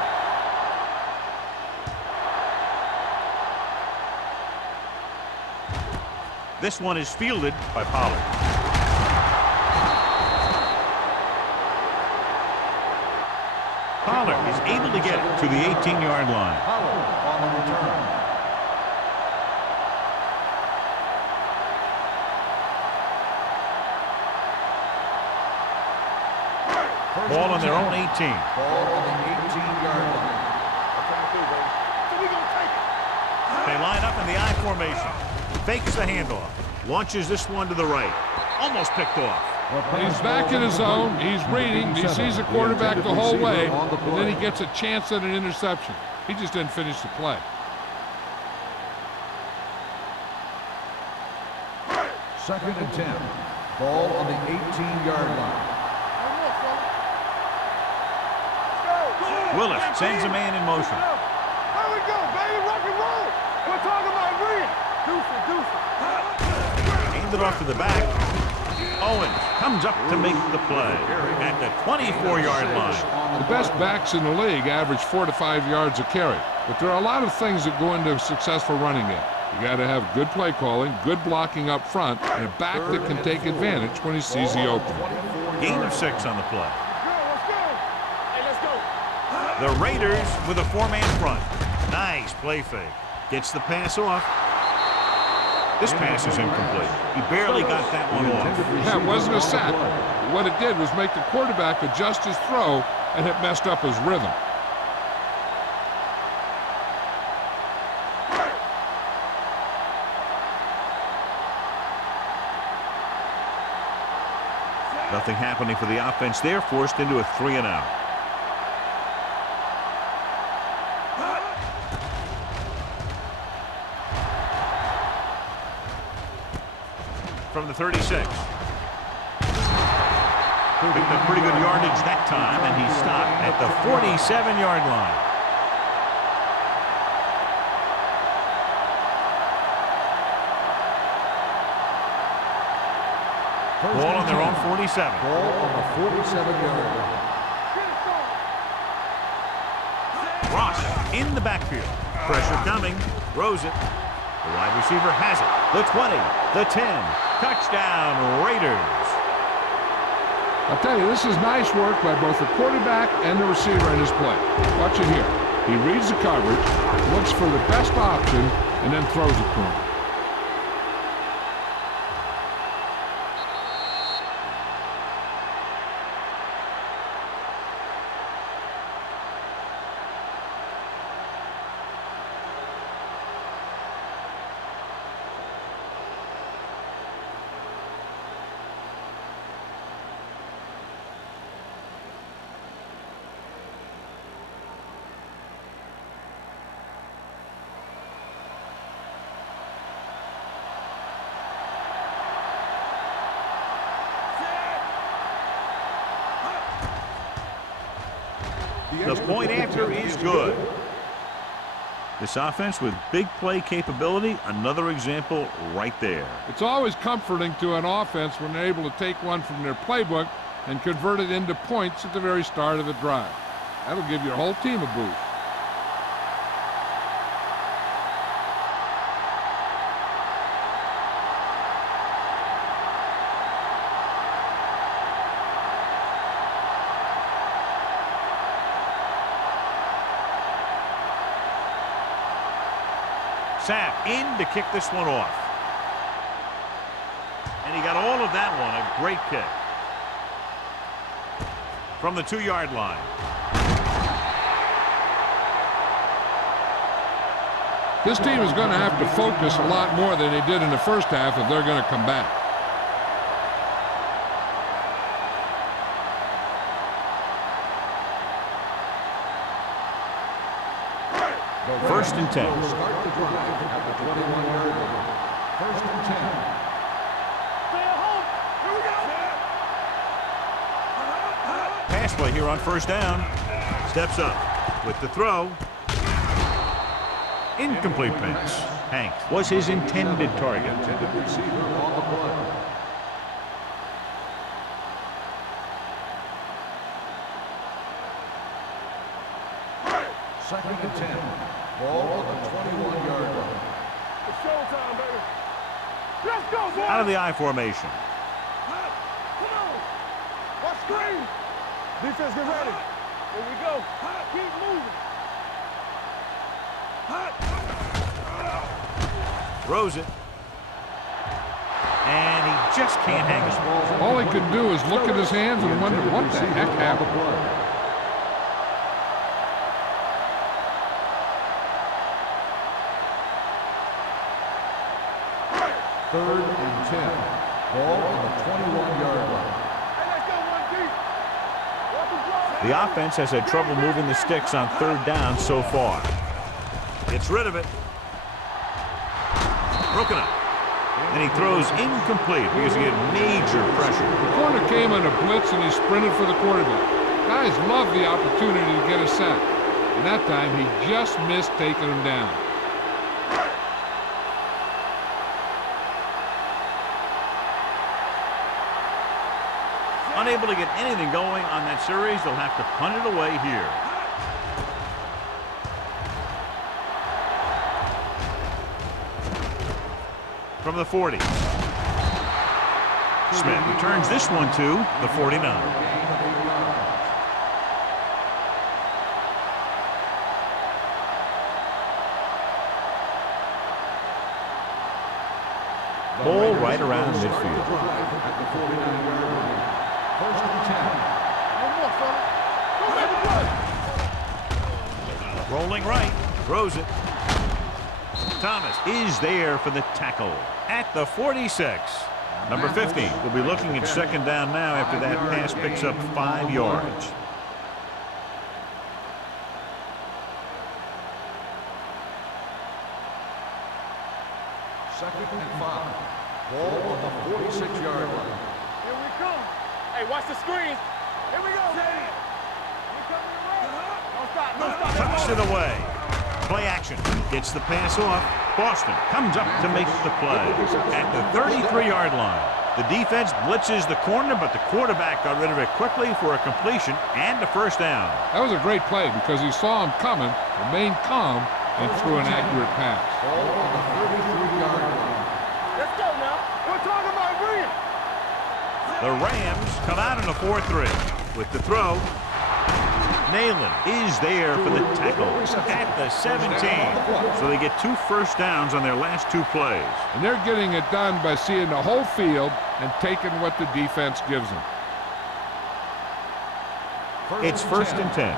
This one is fielded by Pollard. Pollard is able to get it to the 18-yard line. Pollard on the return. Ball on their own 18. Ball on the 18-yard line. They line up in the I formation. Fakes the handoff. Launches this one to the right. Almost picked off. He's back in his zone. He's reading. He sees the quarterback the whole way, and then he gets a chance at an interception. He just didn't finish the play. Second and 10. Ball on the 18-yard line. Willis sends a man in motion. There we go, baby. Rock and roll. We're talking about real. Deuce. Handed off to the back. Owens comes up to make the play at the 24-yard line. The best backs in the league average 4 to 5 yards a carry, but there are a lot of things that go into a successful running game. You got to have good play calling, good blocking up front, and a back that can take advantage when he sees the opening. Gain of 6 on the play. Let's go. Hey, let's go. The Raiders with a 4-man front. Nice play fake. Gets the pass off. This pass is incomplete. He barely got that one off. Yeah, it wasn't a sack. What it did was make the quarterback adjust his throw, and it messed up his rhythm. Nothing happening for the offense there, forced into a 3-and-out. From the 36. Picked up pretty good yardage that time, and he stopped at the 47-yard line. Ball on their own 47. Ball on the 47-yard line. Ross in the backfield. Pressure coming. Throws it. The wide receiver has it. The 20. The 10. Touchdown, Raiders. I'll tell you, this is nice work by both the quarterback and the receiver in his play. Watch it here. He reads the coverage, looks for the best option, and then throws it to him. The point after is good. This offense with big play capability, another example right there. It's always comforting to an offense when they're able to take one from their playbook and convert it into points at the very start of the drive. That'll give your whole team a boost. Sapp in to kick this one off. And he got all of that one. A great kick. From the 2-yard line. This team is going to have to focus a lot more than they did in the first half if they're going to come back. First and 10. Start the drive at the 21-yard line. First and 10. Stay at home. Here we go. Pass play here on first down. Steps up with the throw. Incomplete pass. Hanks was his intended target. Intended receiver on the play. Second and 10. Ball on the 21-yard line. It's showtime, baby. Let's go, boy. Out of the I formation. Come on. Watch screen. Defense, get ready. Here we go. Keep moving. Throws it. And he just can't hang it. All he could do is look at his hands and wonder what the heck happened. Third and 10. Ball on the 21-yard line. Hey, let's go one deep. Watch the draw. The offense has had trouble moving the sticks on third down so far. Gets rid of it. Broken up. And he throws incomplete because he had major pressure. The corner came on a blitz and he sprinted for the quarterback. Guys love the opportunity to get a sack. And that time he just missed taking him down. Unable to get anything going on that series, they'll have to punt it away here. From the 40. Smith returns this one to the 49. Ball right around midfield. At the 49-yard line. First and 10. One more, fella. Go make the play. Rolling right. Throws it. Thomas is there for the tackle at the 46. Number 50 will be looking at second down now after that pass picks up 5 yards. Second and 5. Ball on the 46-yard line. Here we come. Hey, watch the screen. Here we go. Don't stop. Don't stop. Tucks it away. Play action. Gets the pass off. Boston comes up to make the play. At the 33-yard line. The defense blitzes the corner, but the quarterback got rid of it quickly for a completion and a first down. That was a great play because he saw him coming, remained calm, and threw an accurate pass. Ball on the 33-yard line. Let's go now. We're talking about bringing. The Rams come out in a 4-3. With the throw, Nayland is there for the tackle at the 17. So they get 2 first downs on their last 2 plays. And they're getting it done by seeing the whole field and taking what the defense gives them. It's first and 10.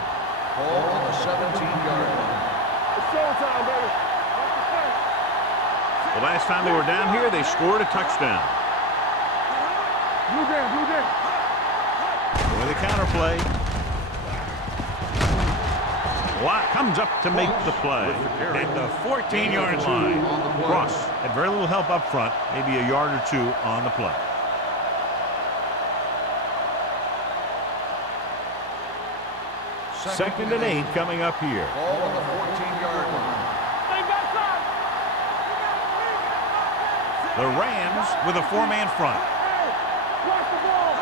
Ball on the 17-yard line. It's showtime, baby. The last time they were down here, they scored a touchdown. Blue down, blue down. With a counter play. Watt comes up to make the play at the 14-yard line. Ross had very little help up front, maybe a yard or 2 on the play. Second and 8 coming up here. Ball on the 14-yard line. The Rams with a 4-man front. Watch the ball.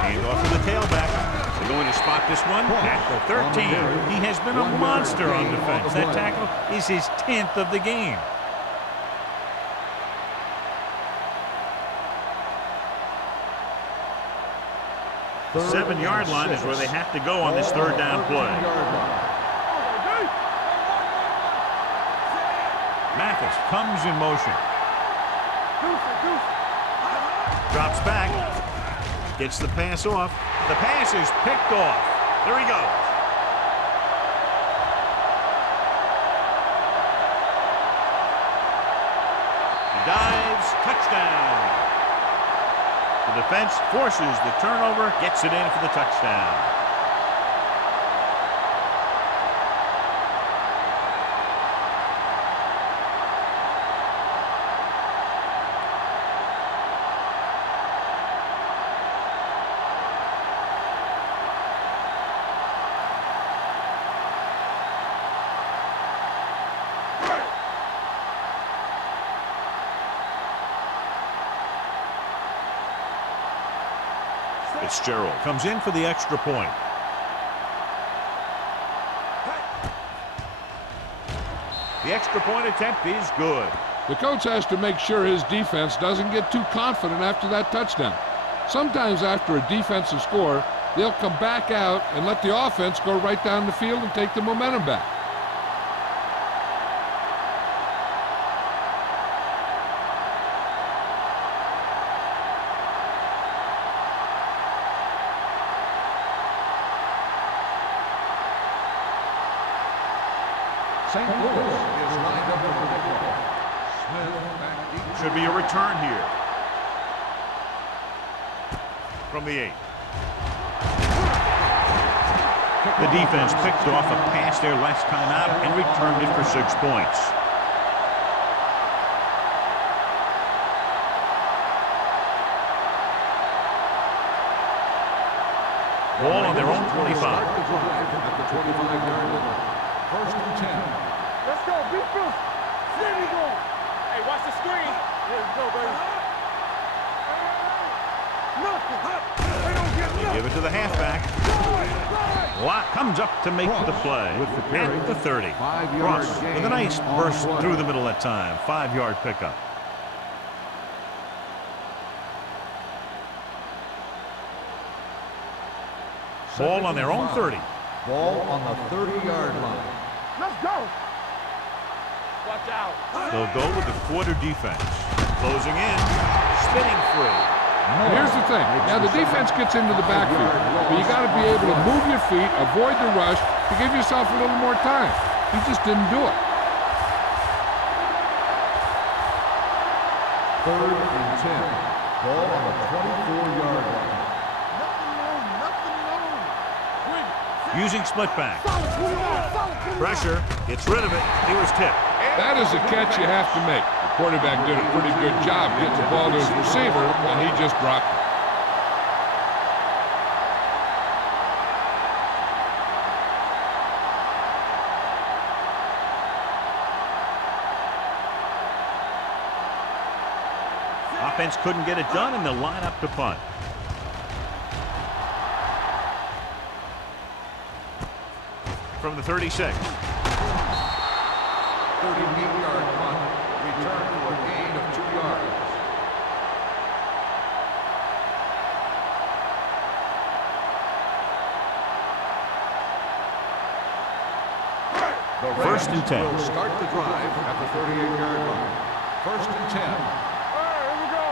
Hand off to the tailback. They're going to spot this one at the 13. He has been a monster on defense. That tackle is his 10th of the game. The 7-yard line is where they have to go on this third down play. Mathis comes in motion. Drops back. Gets the pass off. The pass is picked off. There he goes. He dives. Touchdown. The defense forces the turnover. Gets it in for the touchdown. Fitzgerald comes in for the extra point. The extra point attempt is good. The coach has to make sure his defense doesn't get too confident after that touchdown. Sometimes after a defensive score, they'll come back out and let the offense go right down the field and take the momentum back. St. Louis is lined up with the kickoff. Smith back deep. Should be a return here. From the 8. The defense picked off a pass their last time out and returned it for 6 points. Ball on their own 25. Start the drive at the 25-yard line. First and 10. Let's go, beat Bruce. There we go. Hey, watch the screen. There we go, baby. Nothing. They don't get nothing. Give it to the halfback. Watt comes up to make the play at the 30. 5-yard Ross gain with a nice on burst the play. through the middle that time. 5-yard pickup. Ball on their own 30. Ball on the 30-yard line. Let's go. Watch out. They'll go with the quarter defense. Closing in. Spinning free. And here's the thing. Now, the defense gets into the backfield, but you got to be able to move your feet, avoid the rush, to give yourself a little more time. He just didn't do it. 3rd and 10. Ball on the 24-yard line. Using split back. Pressure. Gets rid of it. He was tipped. That is a catch you have to make. The quarterback did a pretty good job getting the ball to his receiver, and he just dropped it. Offense couldn't get it done, and they'll line up to punt. From the 36. 38-yard punt. Return for a gain of 2 yards. The First and 10. Will start the drive at the 38-yard line. 1st and 10. Here we go.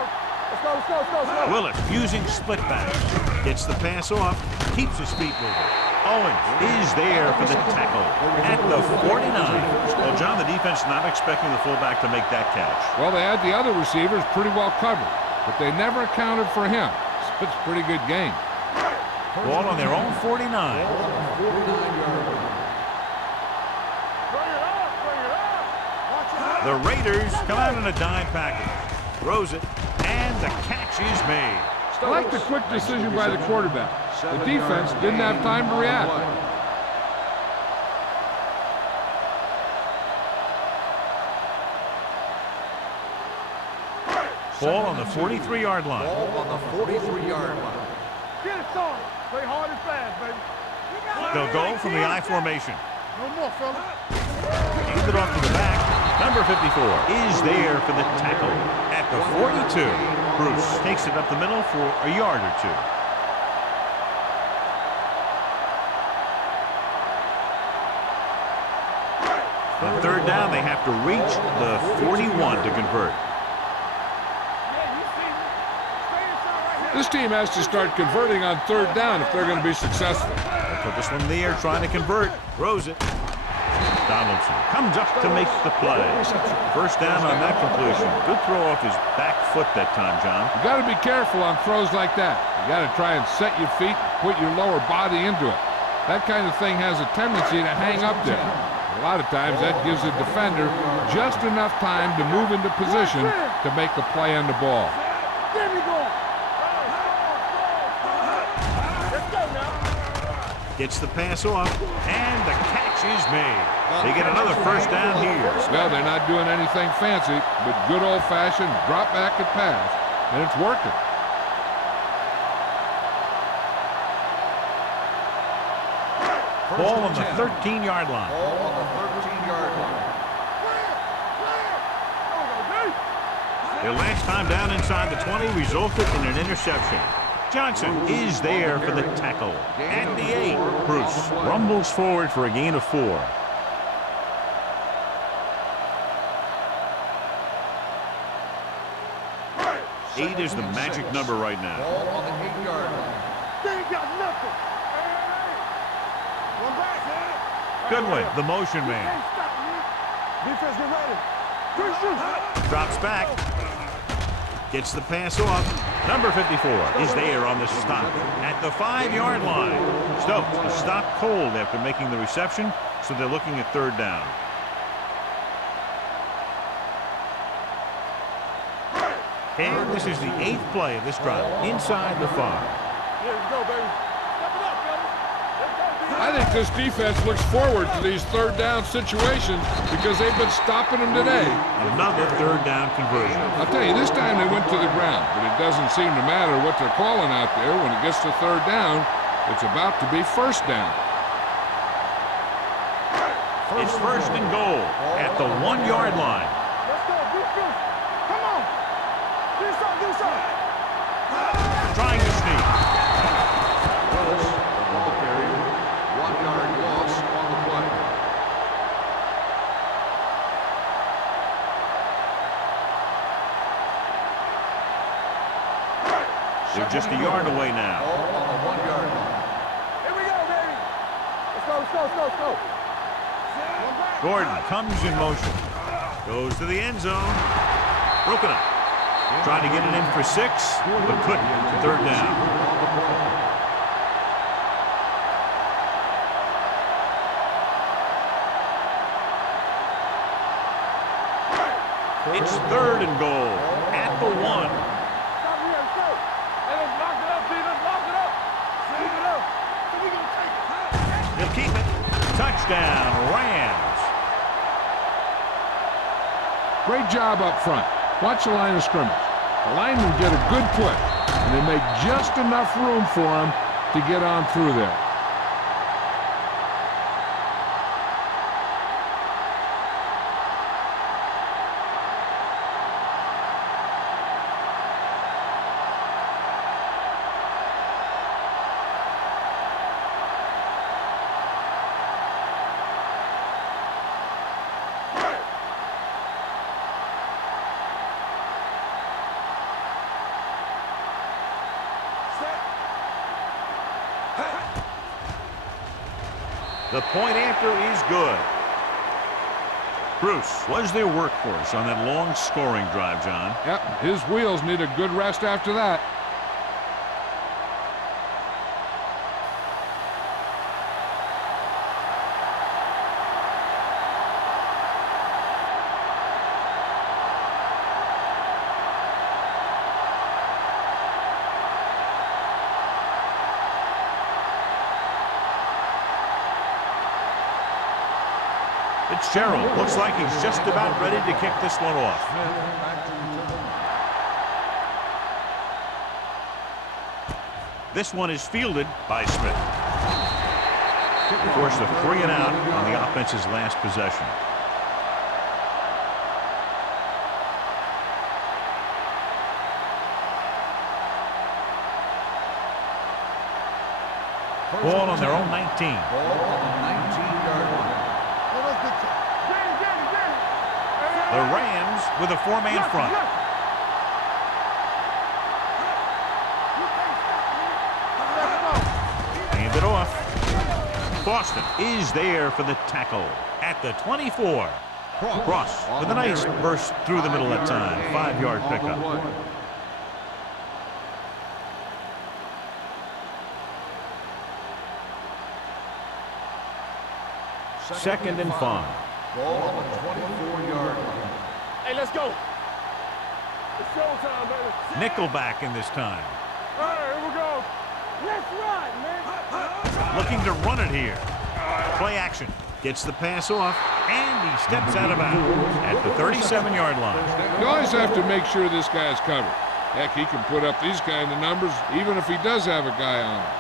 Let's go. Willis using split back. Gets the pass off. Keeps his feet moving. Owens is there for the tackle at the 49. Well, John, the defense not expecting the fullback to make that catch. Well, they had the other receivers pretty well covered, but they never accounted for him. So it's a pretty good game. Ball on their own 49. Bring it up. The Raiders come out in a dime package. Throws it, and the catch is made. I like the quick decision by the quarterback. The defense didn't have time to react. Ball on the 43-yard line. Ball on the 43-yard line. Get it started. Play hard and fast, baby. They'll go from the I formation. No more, fella. Hand it off to the back. Number 54 is there for the tackle at the 42. Bruce takes it up the middle for a yard or two. On 3rd down, they have to reach the 41 to convert. This team has to start converting on 3rd down if they're going to be successful. They'll put this one in the air, trying to convert. Throws it. Donaldson comes up to make the play. First down on that completion. Good throw off his back foot that time, John. You got to be careful on throws like that. You got to try and set your feet, put your lower body into it. That kind of thing has a tendency to hang up there. A lot of times that gives the defender just enough time to move into position to make a play on the ball. There we go. Let's go now. Gets the pass off, and the catch is made. They get another first down here. Well, they're not doing anything fancy, but good old-fashioned drop back and pass, and it's working. Ball on the 13-yard line. Ball on the 13-yard line. Their last time down inside the 20 resulted in an interception. Johnson is there for the tackle at the 8. Bruce rumbles forward for a gain of 4. Eight is the magic number right now. Ball on the 8-yard line. They ain't got nothing. One back, Goodwin, the motion man. Can't stop me. Defense, get ready. Quick shoot. Drops back. Gets the pass off. Number 54 is there on the stop at the 5-yard line. Stokes is stopped cold after making the reception, so they're looking at 3rd down. And this is the 8th play of this drive inside the 5. Here we go, baby. Step it up, fellas. Let's go, defense. I think this defense looks forward to these 3rd down situations because they've been stopping them today. Another 3rd down conversion. I'll tell you, this time they went to the ground, but it doesn't seem to matter what they're calling out there. When it gets to 3rd down, it's about to be 1st down. It's 1st and goal at the 1-yard line. Let's go, defense. Come on. Do something. Trying to sneak. Willis, the ball carrier, 1-yard loss on the play. They're just a yard away now. Ball on the 1-yard line. Here we go, baby. Let's go. One back. Gordon comes in motion. Goes to the end zone. Broken up. Trying to get it in for 6, but couldn't. Third down. It's 3rd and goal at the 1. He'll keep it. Touchdown, Rams. Great job up front. Watch the line of scrimmage. The linemen get a good push, and they make just enough room for him to get on through there. The point after is good. Bruce was their workhorse on that long scoring drive, John. Yep, his wheels need a good rest after that. Fitzgerald looks like he's just about ready to kick this one off. This one is fielded by Smith. Force a 3 and out on the offense's last possession. Ball on their own 19. Ball on the 19-yard line. The Rams with a 4-man front. Hand it off. Boston is there for the tackle at the 24. Cross with a nice burst through the middle that time. 5-yard pickup. 2nd and 5. Ball on the 24-yard line. Hey, let's go. It's showtime, baby. Nickelback in this time. All right, here we go. Let's ride, man. Looking to run it here. Play action. Gets the pass off, and he steps out of bounds at the 37-yard line. You always have to make sure this guy's covered. Heck, he can put up these kind of numbers even if he does have a guy on him.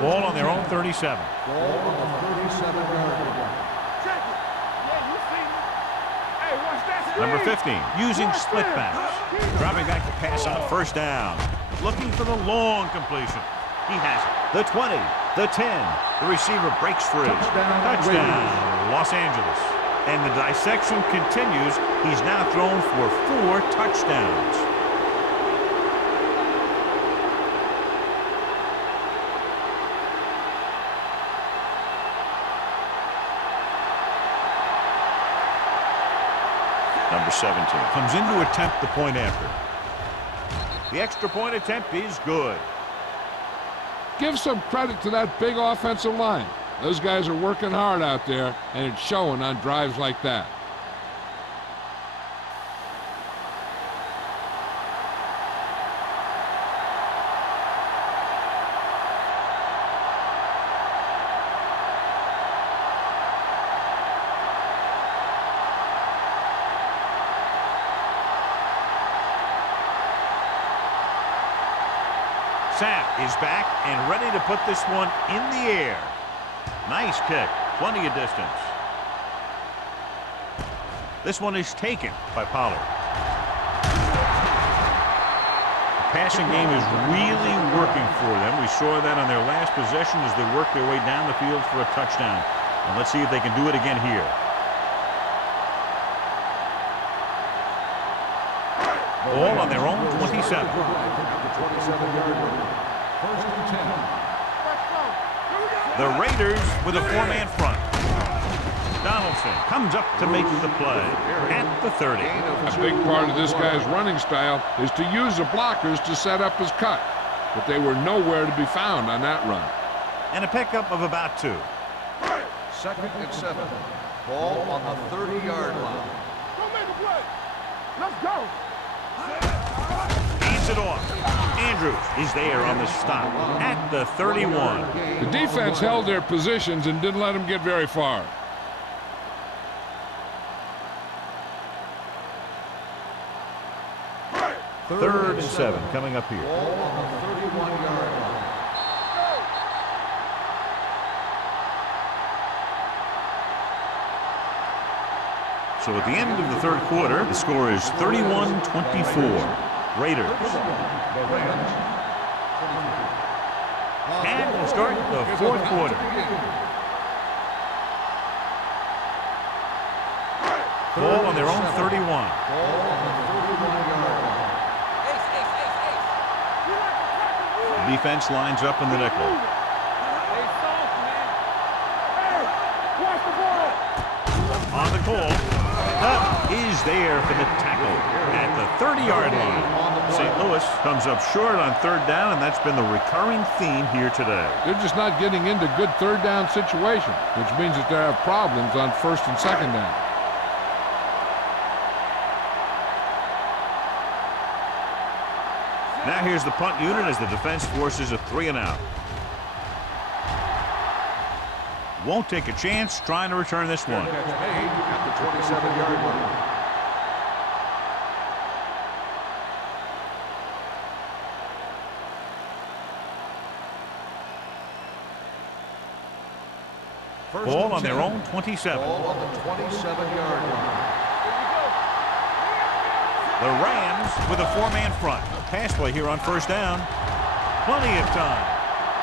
Ball on their own 37. Ball on the 37-yard line. Check it. Yeah, you see me. Hey, watch that screen. Number 15, using split backs. Dropping back to pass on 1st down. Looking for the long completion. He has it. The 20, the 10. The receiver breaks free. Touchdown, Los Angeles. And the dissection continues. He's now thrown for 4 touchdowns. Number 17 comes in to attempt the point after. The extra point attempt is good. Give some credit to that big offensive line. Those guys are working hard out there, and it's showing on drives like that. Sapp is back and ready to put this one in the air. Nice kick. Plenty of distance. This one is taken by Pollard. The passing game is really working for them. We saw that on their last possession as they worked their way down the field for a touchdown. And let's see if they can do it again here. Ball on their own 27. The Raiders with a 4-man front. Donaldson comes up to make the play at the 30. A big part of this guy's running style is to use the blockers to set up his cut, but they were nowhere to be found on that run. And a pickup of about 2. 2nd and 7. Ball on the 30-yard line. Go make a play. Let's go. Feeds it off. Andrews is there on the stop at the 31. The defense held their positions and didn't let them get very far. Third and 7 coming up here. Ball on the 31-yard line. So at the end of the 3rd quarter, the score is 31-24. Raiders. And we'll start the 4th quarter. Ball on their own 31. Ball on the 31-yard line. The defense lines up in the nickel. On the call. Up is there for the tackle at the 30-yard line. St. Louis comes up short on 3rd down, and that's been the recurring theme here today. They're just not getting into good 3rd down situations, which means that they have problems on 1st and 2nd down. Now here's the punt unit as the defense forces a 3-and-out. Won't take a chance trying to return this one. Catch made at the 27-yard line. Ball on their own 27. Ball on the 27-yard line. The Rams with a 4-man front. Pass play here on 1st down. Plenty of time.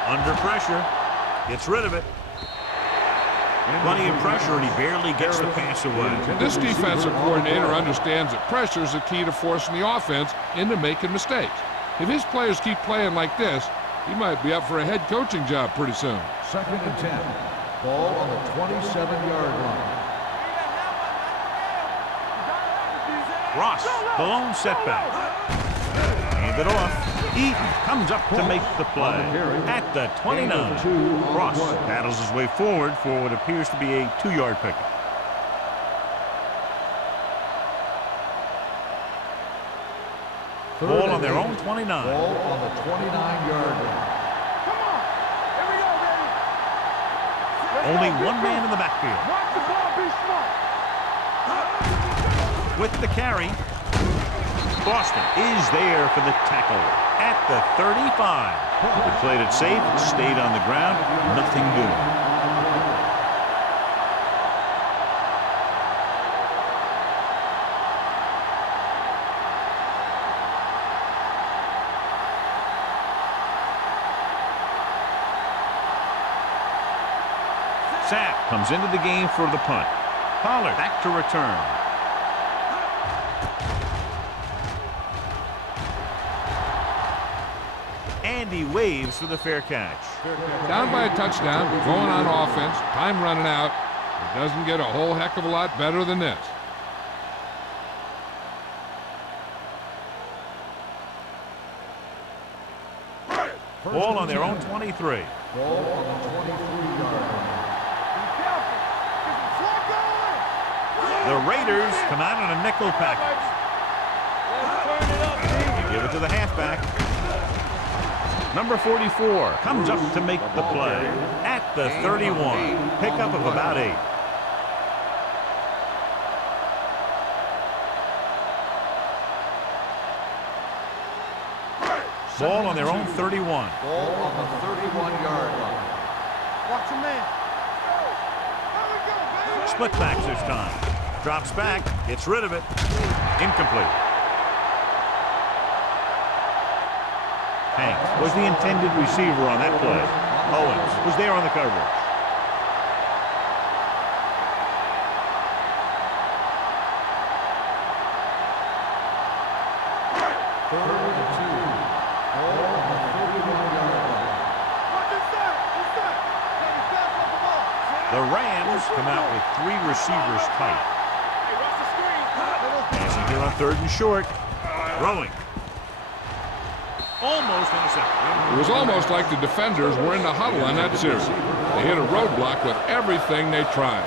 Under pressure. Gets rid of it. Plenty of pressure, and he barely gets the pass away. This defensive coordinator understands that pressure is the key to forcing the offense into making mistakes. If his players keep playing like this, he might be up for a head coaching job pretty soon. 2nd and 10. Ball on the 27-yard line. Ross, the lone setback. Hand it off. Eaton comes up to make the play at the 29. Ross battles his way forward for what appears to be a 2-yard pickup. Ball on their own 29. Ball on the 29-yard line. Come on. Here we go, baby. Let's Only go, one big man ball. in the backfield. Watch the ball, be smart. With the carry, Boston is there for the tackle at the 35. They played it safe, stayed on the ground, nothing doing. Sapp comes into the game for the punt. Pollard back to return. Andy waves for the fair catch. Down by a touchdown, going on offense, time running out. It doesn't get a whole heck of a lot better than this. Ball on their own 23. Ball on the 23-yard line. The Raiders come out in a nickel package. They give it to the halfback. Number 44 comes up to make the play at the 31. Pickup of about 8. Ball on their own 31. Ball on the 31-yard line. Watch your man. Split backs this time. Drops back, gets rid of it. Incomplete. Hanks was the intended receiver on that play. Owens was there on the coverage. The Rams come out with 3 receivers tight. Passing here on 3rd and short. Throwing. Almost intercepted. It was almost like the defenders were in the huddle on that series. They hit a roadblock with everything they tried.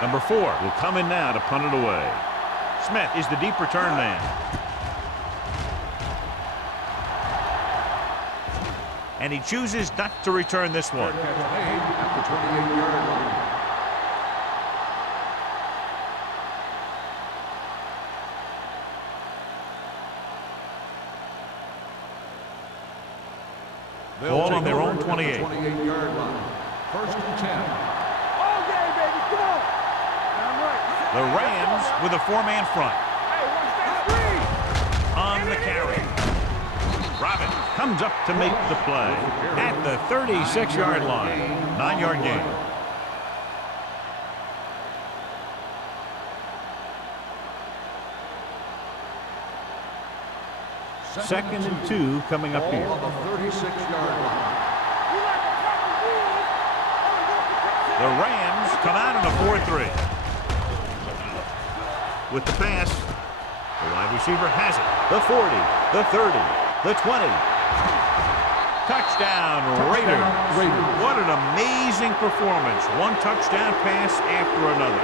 Number 4 will come in now to punt it away. Smith is the deep return man. And he chooses not to return this one. Catch made at the 28-yard line. Ball on their own 28. 28-yard line. 1st and 10. All day, baby. Come on. Damn right. The Rams with a 4-man front. Hey, watch that screen. On the carry. Robin comes up to make the play at the 36-yard line. 9-yard gain. Second and 2 coming up here. Ball on the 36-yard line. The Rams come out in a 4-3. With the pass, the wide receiver has it. The 40, the 30, the 20. Touchdown, Raiders. What an amazing performance. One touchdown pass after another.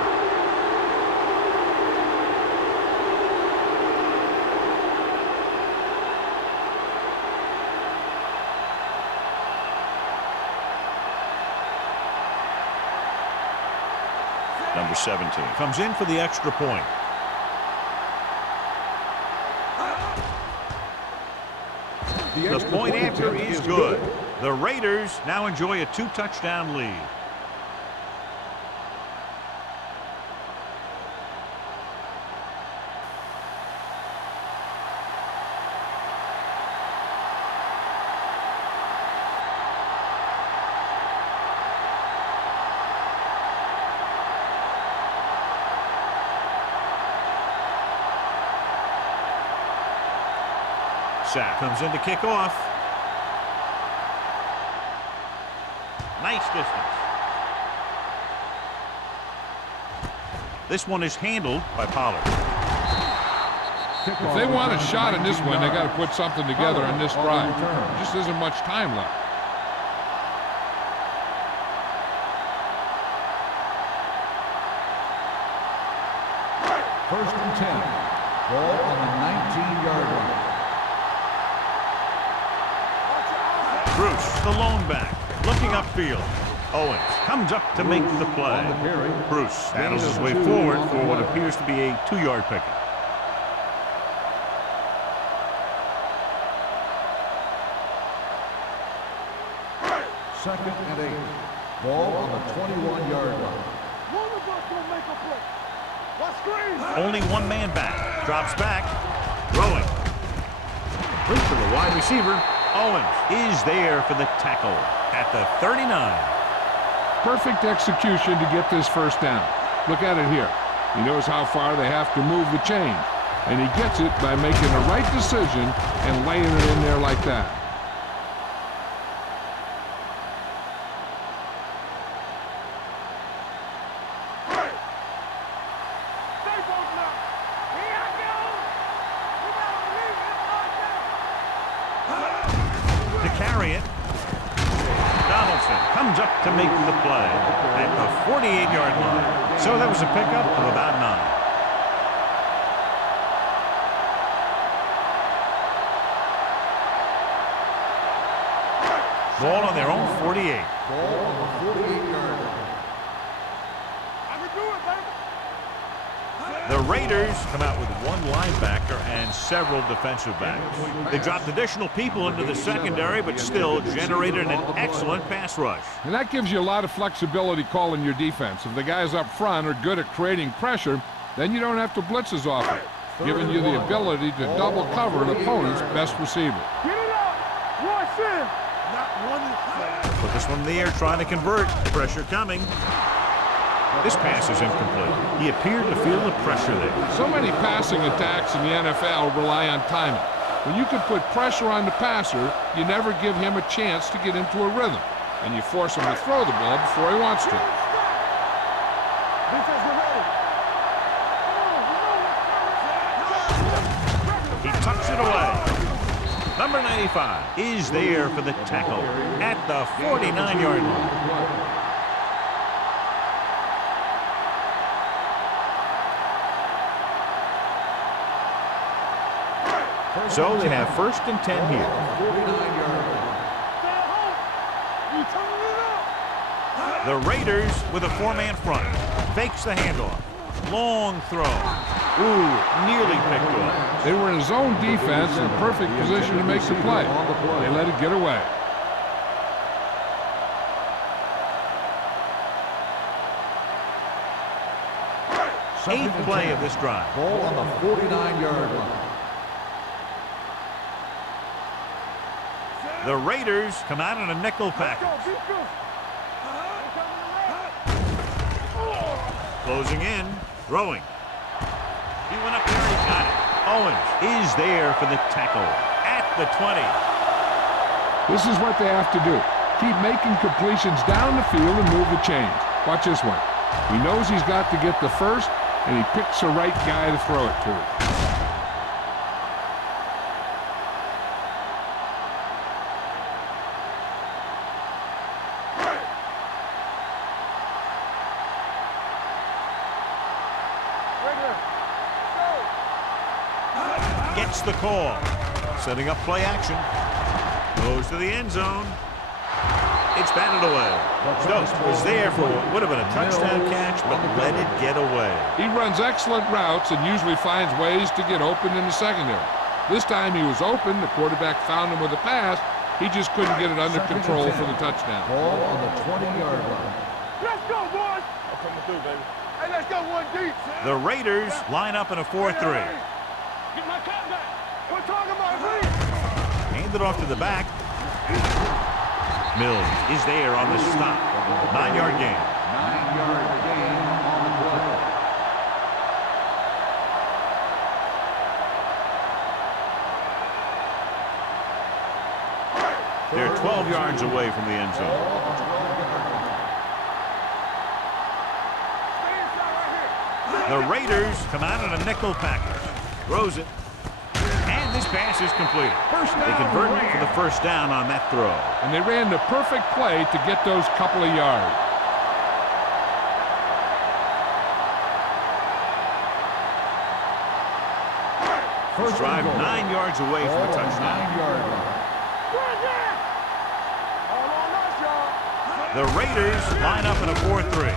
Number 17 comes in for the extra point. The point after is good. The Raiders now enjoy a 2-touchdown lead. Sack comes in to kick off. Nice distance. This one is handled by Pollard. If they want a shot in this one, they got to put something together on this drive. There just isn't much time left. First and 10. Ball on the 19-yard line. Bruce, the lone back, looking upfield. Owens comes up to make the play. Bruce battles his way forward for what appears to be a 2-yard pickup. Second and 8. Ball on the 21-yard line. One of us will make a play. Watch screen. Only one man back. Drops back. Throwing. Bruce to the wide receiver. Owens is there for the tackle at the 39. Perfect execution to get this first down. Look at it here. He knows how far they have to move the chain, and he gets it by making the right decision and laying it in there like that. To make the play at the 48-yard line. So that was a pickup of about 9. Ball on their own 48. Ball on the 48-yard line. I can do it, baby. The Raiders come out with one linebacker and several defensive backs. They dropped additional people into the secondary, but still generated an excellent pass rush. And that gives you a lot of flexibility calling your defense. If the guys up front are good at creating pressure, then you don't have to blitz as often, giving you the ability to double cover an opponent's best receiver. Get it up. Rush in. Not one. Put this one in the air, trying to convert. Pressure coming. This pass is incomplete. He appeared to feel the pressure there. So many passing attacks in the NFL rely on timing. When you can put pressure on the passer, you never give him a chance to get into a rhythm, and you force him to throw the ball before he wants to. He tucks it away. Number 95 is there for the tackle at the 49-yard line. So they have 1st and 10 here. The Raiders with a 4-man front. Fakes the handoff. Long throw. Ooh, nearly picked off. They were in zone defense in perfect position to make the play. They let it get away. Eighth play of this drive. Ball on the 49-yard line. The Raiders come out in a nickel package. Closing in, throwing. He went up there and he got it. Owens is there for the tackle at the 20. This is what they have to do. Keep making completions down the field and move the chains. Watch this one. He knows he's got to get the first, and he picks the right guy to throw it to. Gets the call. Setting up play action. Goes to the end zone. It's batted away. Stokes was there for what would have been a touchdown catch, but let it get away. He runs excellent routes and usually finds ways to get open in the secondary. This time he was open. The quarterback found him with a pass. He just couldn't get it under control for the touchdown. Ball on the 20-yard line. Let's go, boys. I'm coming through, baby. Hey, let's go one deep. The Raiders line up in a 4-3. Get my cat back. We're talking about me. Hand it off to the back. Mills is there on the stop. 9-yard gain. 9-yard gain on the play. They're 12 yards away from the end zone. The Raiders come out in a nickel package. Throws it. And this pass is completed. They convert for the first down on that throw. And they ran the perfect play to get those couple of yards. First drive 9 yards away from a touchdown. 9-yard line. The Raiders line up in a 4-3.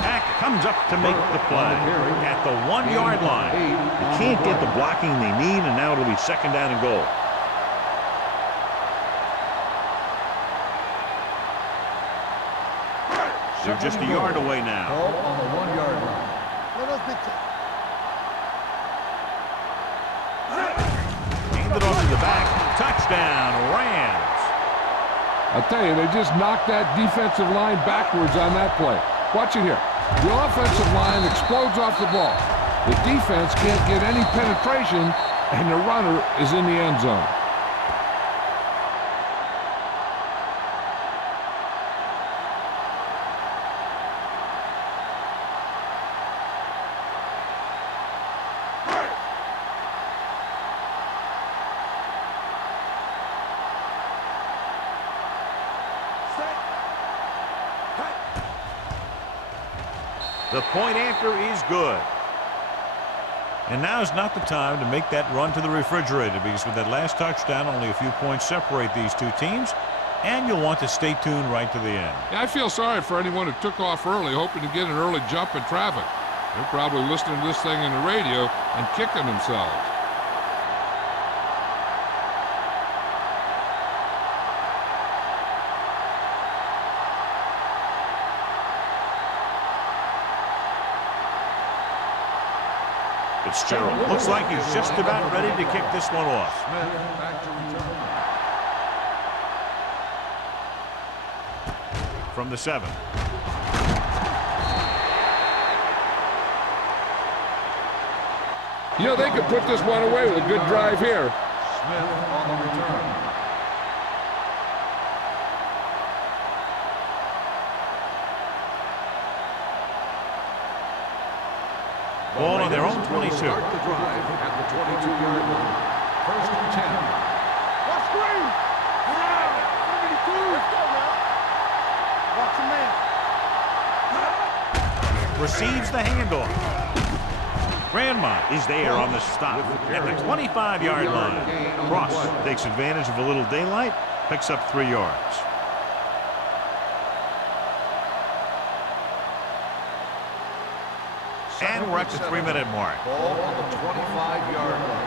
Pack comes up to make the play at the 1-yard line. They can't get the blocking they need, and now it'll be 2nd down and goal. They're just a yard away now. Ball on the 1-yard line. Hand it off to the back. Touchdown, Rams. I'll tell you, they just knocked that defensive line backwards on that play. Watch it here. The offensive line explodes off the ball. The defense can't get any penetration, and the runner is in the end zone. The point after is good. And now is not the time to make that run to the refrigerator, because with that last touchdown, only a few points separate these two teams, and you'll want to stay tuned right to the end. I feel sorry for anyone who took off early, hoping to get an early jump in traffic. They're probably listening to this thing on the radio and kicking themselves. Fitzgerald looks like he's just about ready to kick this one off. Smith back to return. From the 7. You know, they could put this one away with a good drive here. Smith on the return. Ball on their own Raiders 22. will start the drive at the 22-yard line. First and 10. Watch screen. Let's go now. Watch your man. Receives the handoff. Grandma is there on the stop at the 25-yard line. Ross takes advantage of a little daylight, picks up 3 yards. And we're at the 3-minute mark. Ball on the 25-yard line.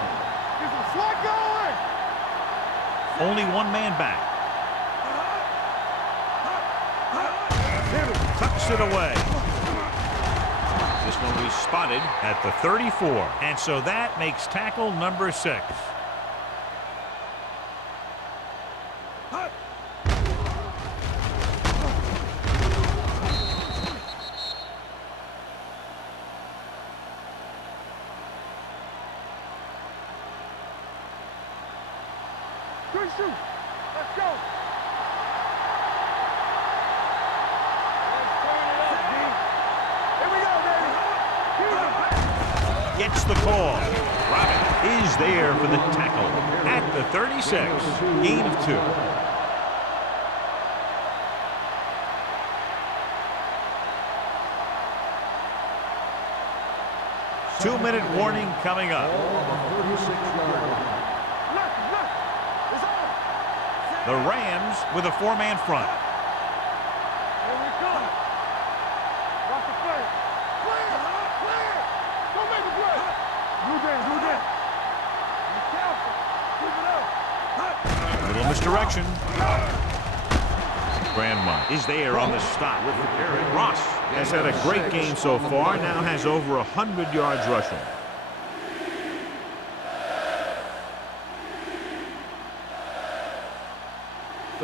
Get some slack going. Only one man back. Tucks it away. This one will be spotted at the 34. And so that makes tackle number 6. Good shoot. Let's go. Let's turn it up, D. Here we go, baby. Gets the call. Robin is there for the tackle at the 36. Gain of 2. Two-minute warning coming up. Ball on the 36-yard line. The Rams with a 4-man front. Here we go. Watch the play. Clear. Don't make a play. Do that. Be careful. Keep it up. Little misdirection. Grandma is there on the stop. Ross has had a great game so far, now has over 100 yards rushing.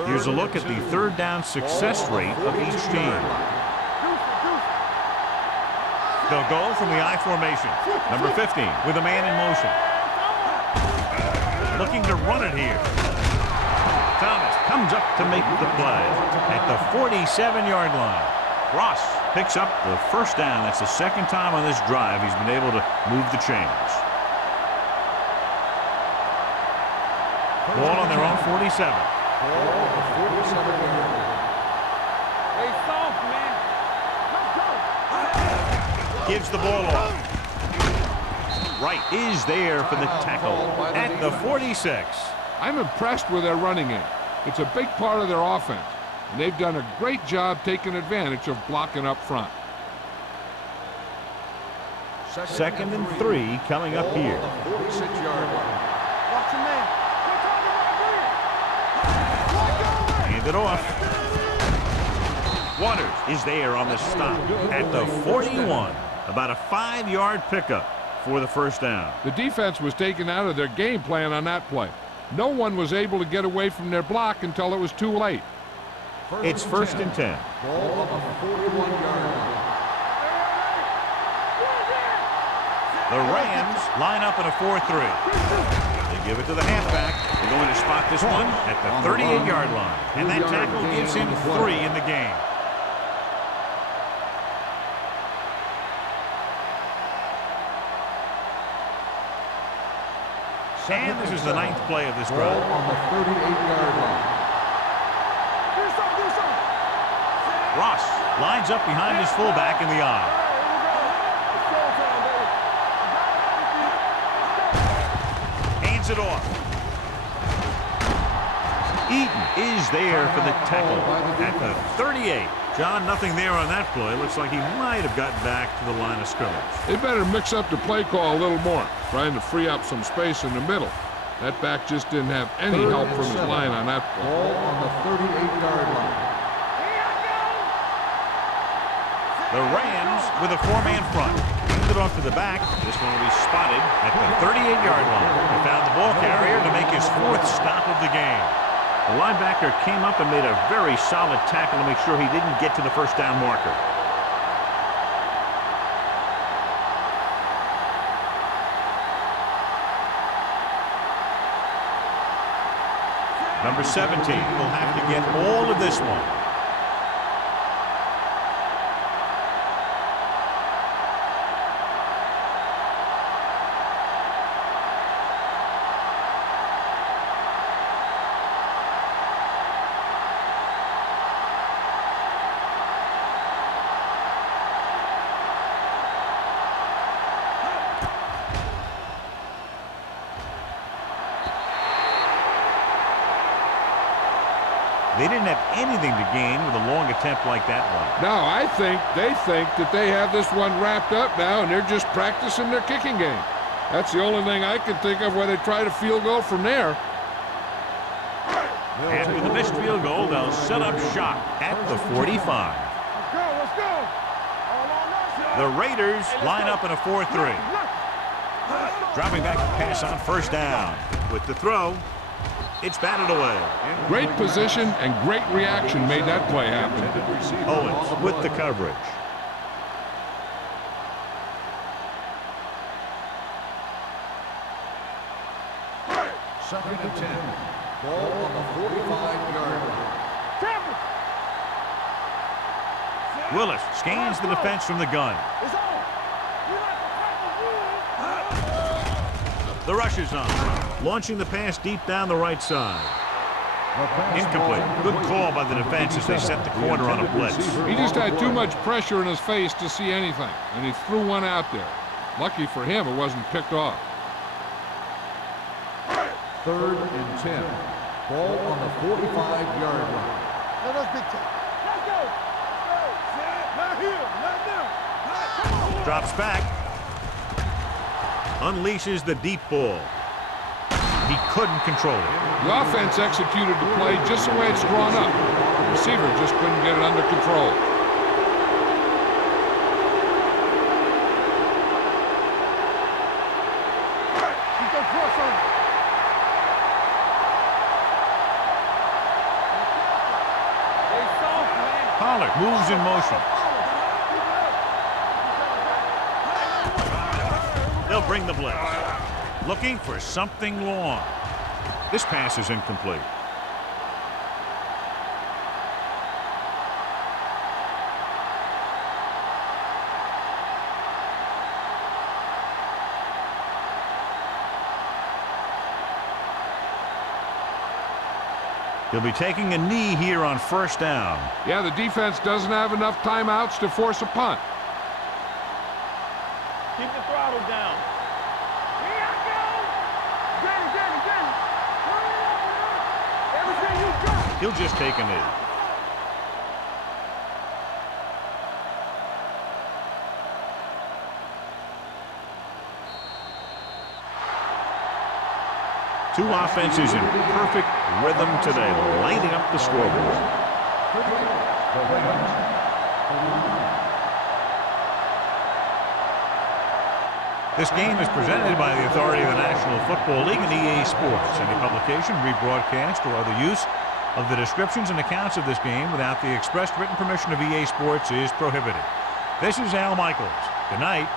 Here's a look at the third down success rate of each team. They'll go from the I formation. Number 15 with a man in motion. Looking to run it here. Thomas comes up to make the play at the 47-yard line. Ross picks up the first down. That's the second time on this drive he's been able to move the chains. Ball on their own 47. Ball on the 47-yard line. Hey, soft, man. Let's go. Gives the ball off. Wright is there for the tackle at the 46. I'm impressed with their running game. It's a big part of their offense, and they've done a great job taking advantage of blocking up front. Second and 3 coming up here. 46-yard line. Watch your man. Hand it off. Waters is there on the stop at the 41. About a 5-yard pickup for the first down. The defense was taken out of their game plan on that play. No one was able to get away from their block until it was too late. It's first and 10. Ball on the 41-yard line. The Rams line up in a 4-3. They give it to the halfback. They're going to spot this one at the 38-yard line. And that tackle gives him 3 in the game. And this is the 9th play of this Ball drive. on the 38-yard line. Do something. Ross lines up behind his fullback in the eye. Hands it off. Eaton is there for the tackle at the 38. John, nothing there on that play. Looks like he might have gotten back to the line of scrimmage. They better mix up the play call a little more, trying to free up some space in the middle. That back just didn't have any help from his line on that play. Ball on the 38-yard line. The Rams with a 4-man front. Hand it off to the back. This one will be spotted at the 38-yard line. He found the ball carrier to make his 4th stop of the game. The linebacker came up and made a very solid tackle to make sure he didn't get to the first down marker. Number 17 will have to get all of this one. They didn't have anything to gain with a long attempt like that one. No, they think that they have this one wrapped up now, and they're just practicing their kicking game. That's the only thing I can think of where they try to field goal from there. After the missed field goal, they'll set up shop at the 45. Let's go. The Raiders line up in a 4-3. Dropping back to pass on first down. With the throw, it's batted away. Great position and great reaction made that play happen. Owens with the coverage. Second and 10. Ball on the 45-yard line. Willis scans the defense from the gun. The rush is on. Launching the pass deep down the right side. Incomplete. Good call by the defense as they set the corner on a blitz. He just had too much pressure in his face to see anything, and he threw one out there. Lucky for him, it wasn't picked off. Third and 10. Ball on the 45-yard line. Let's go. Not here. Not now. Drops back. Unleashes the deep ball. He couldn't control it. The offense executed the play just the way it's drawn up. The receiver just couldn't get it under control. Keep that cross on. Pollard moves in motion. They'll bring the blitz. Looking for something long. This pass is incomplete. He'll be taking a knee here on first down. Yeah, the defense doesn't have enough timeouts to force a punt. Keep the throttle down. Here I go. Get it. Everything you got. He'll just take a knee. Two offenses in perfect rhythm today, lighting up the scoreboard. This game is presented by the authority of the National Football League and EA Sports. Any publication, rebroadcast, or other use of the descriptions and accounts of this game without the expressed written permission of EA Sports is prohibited. This is Al Michaels. Good night.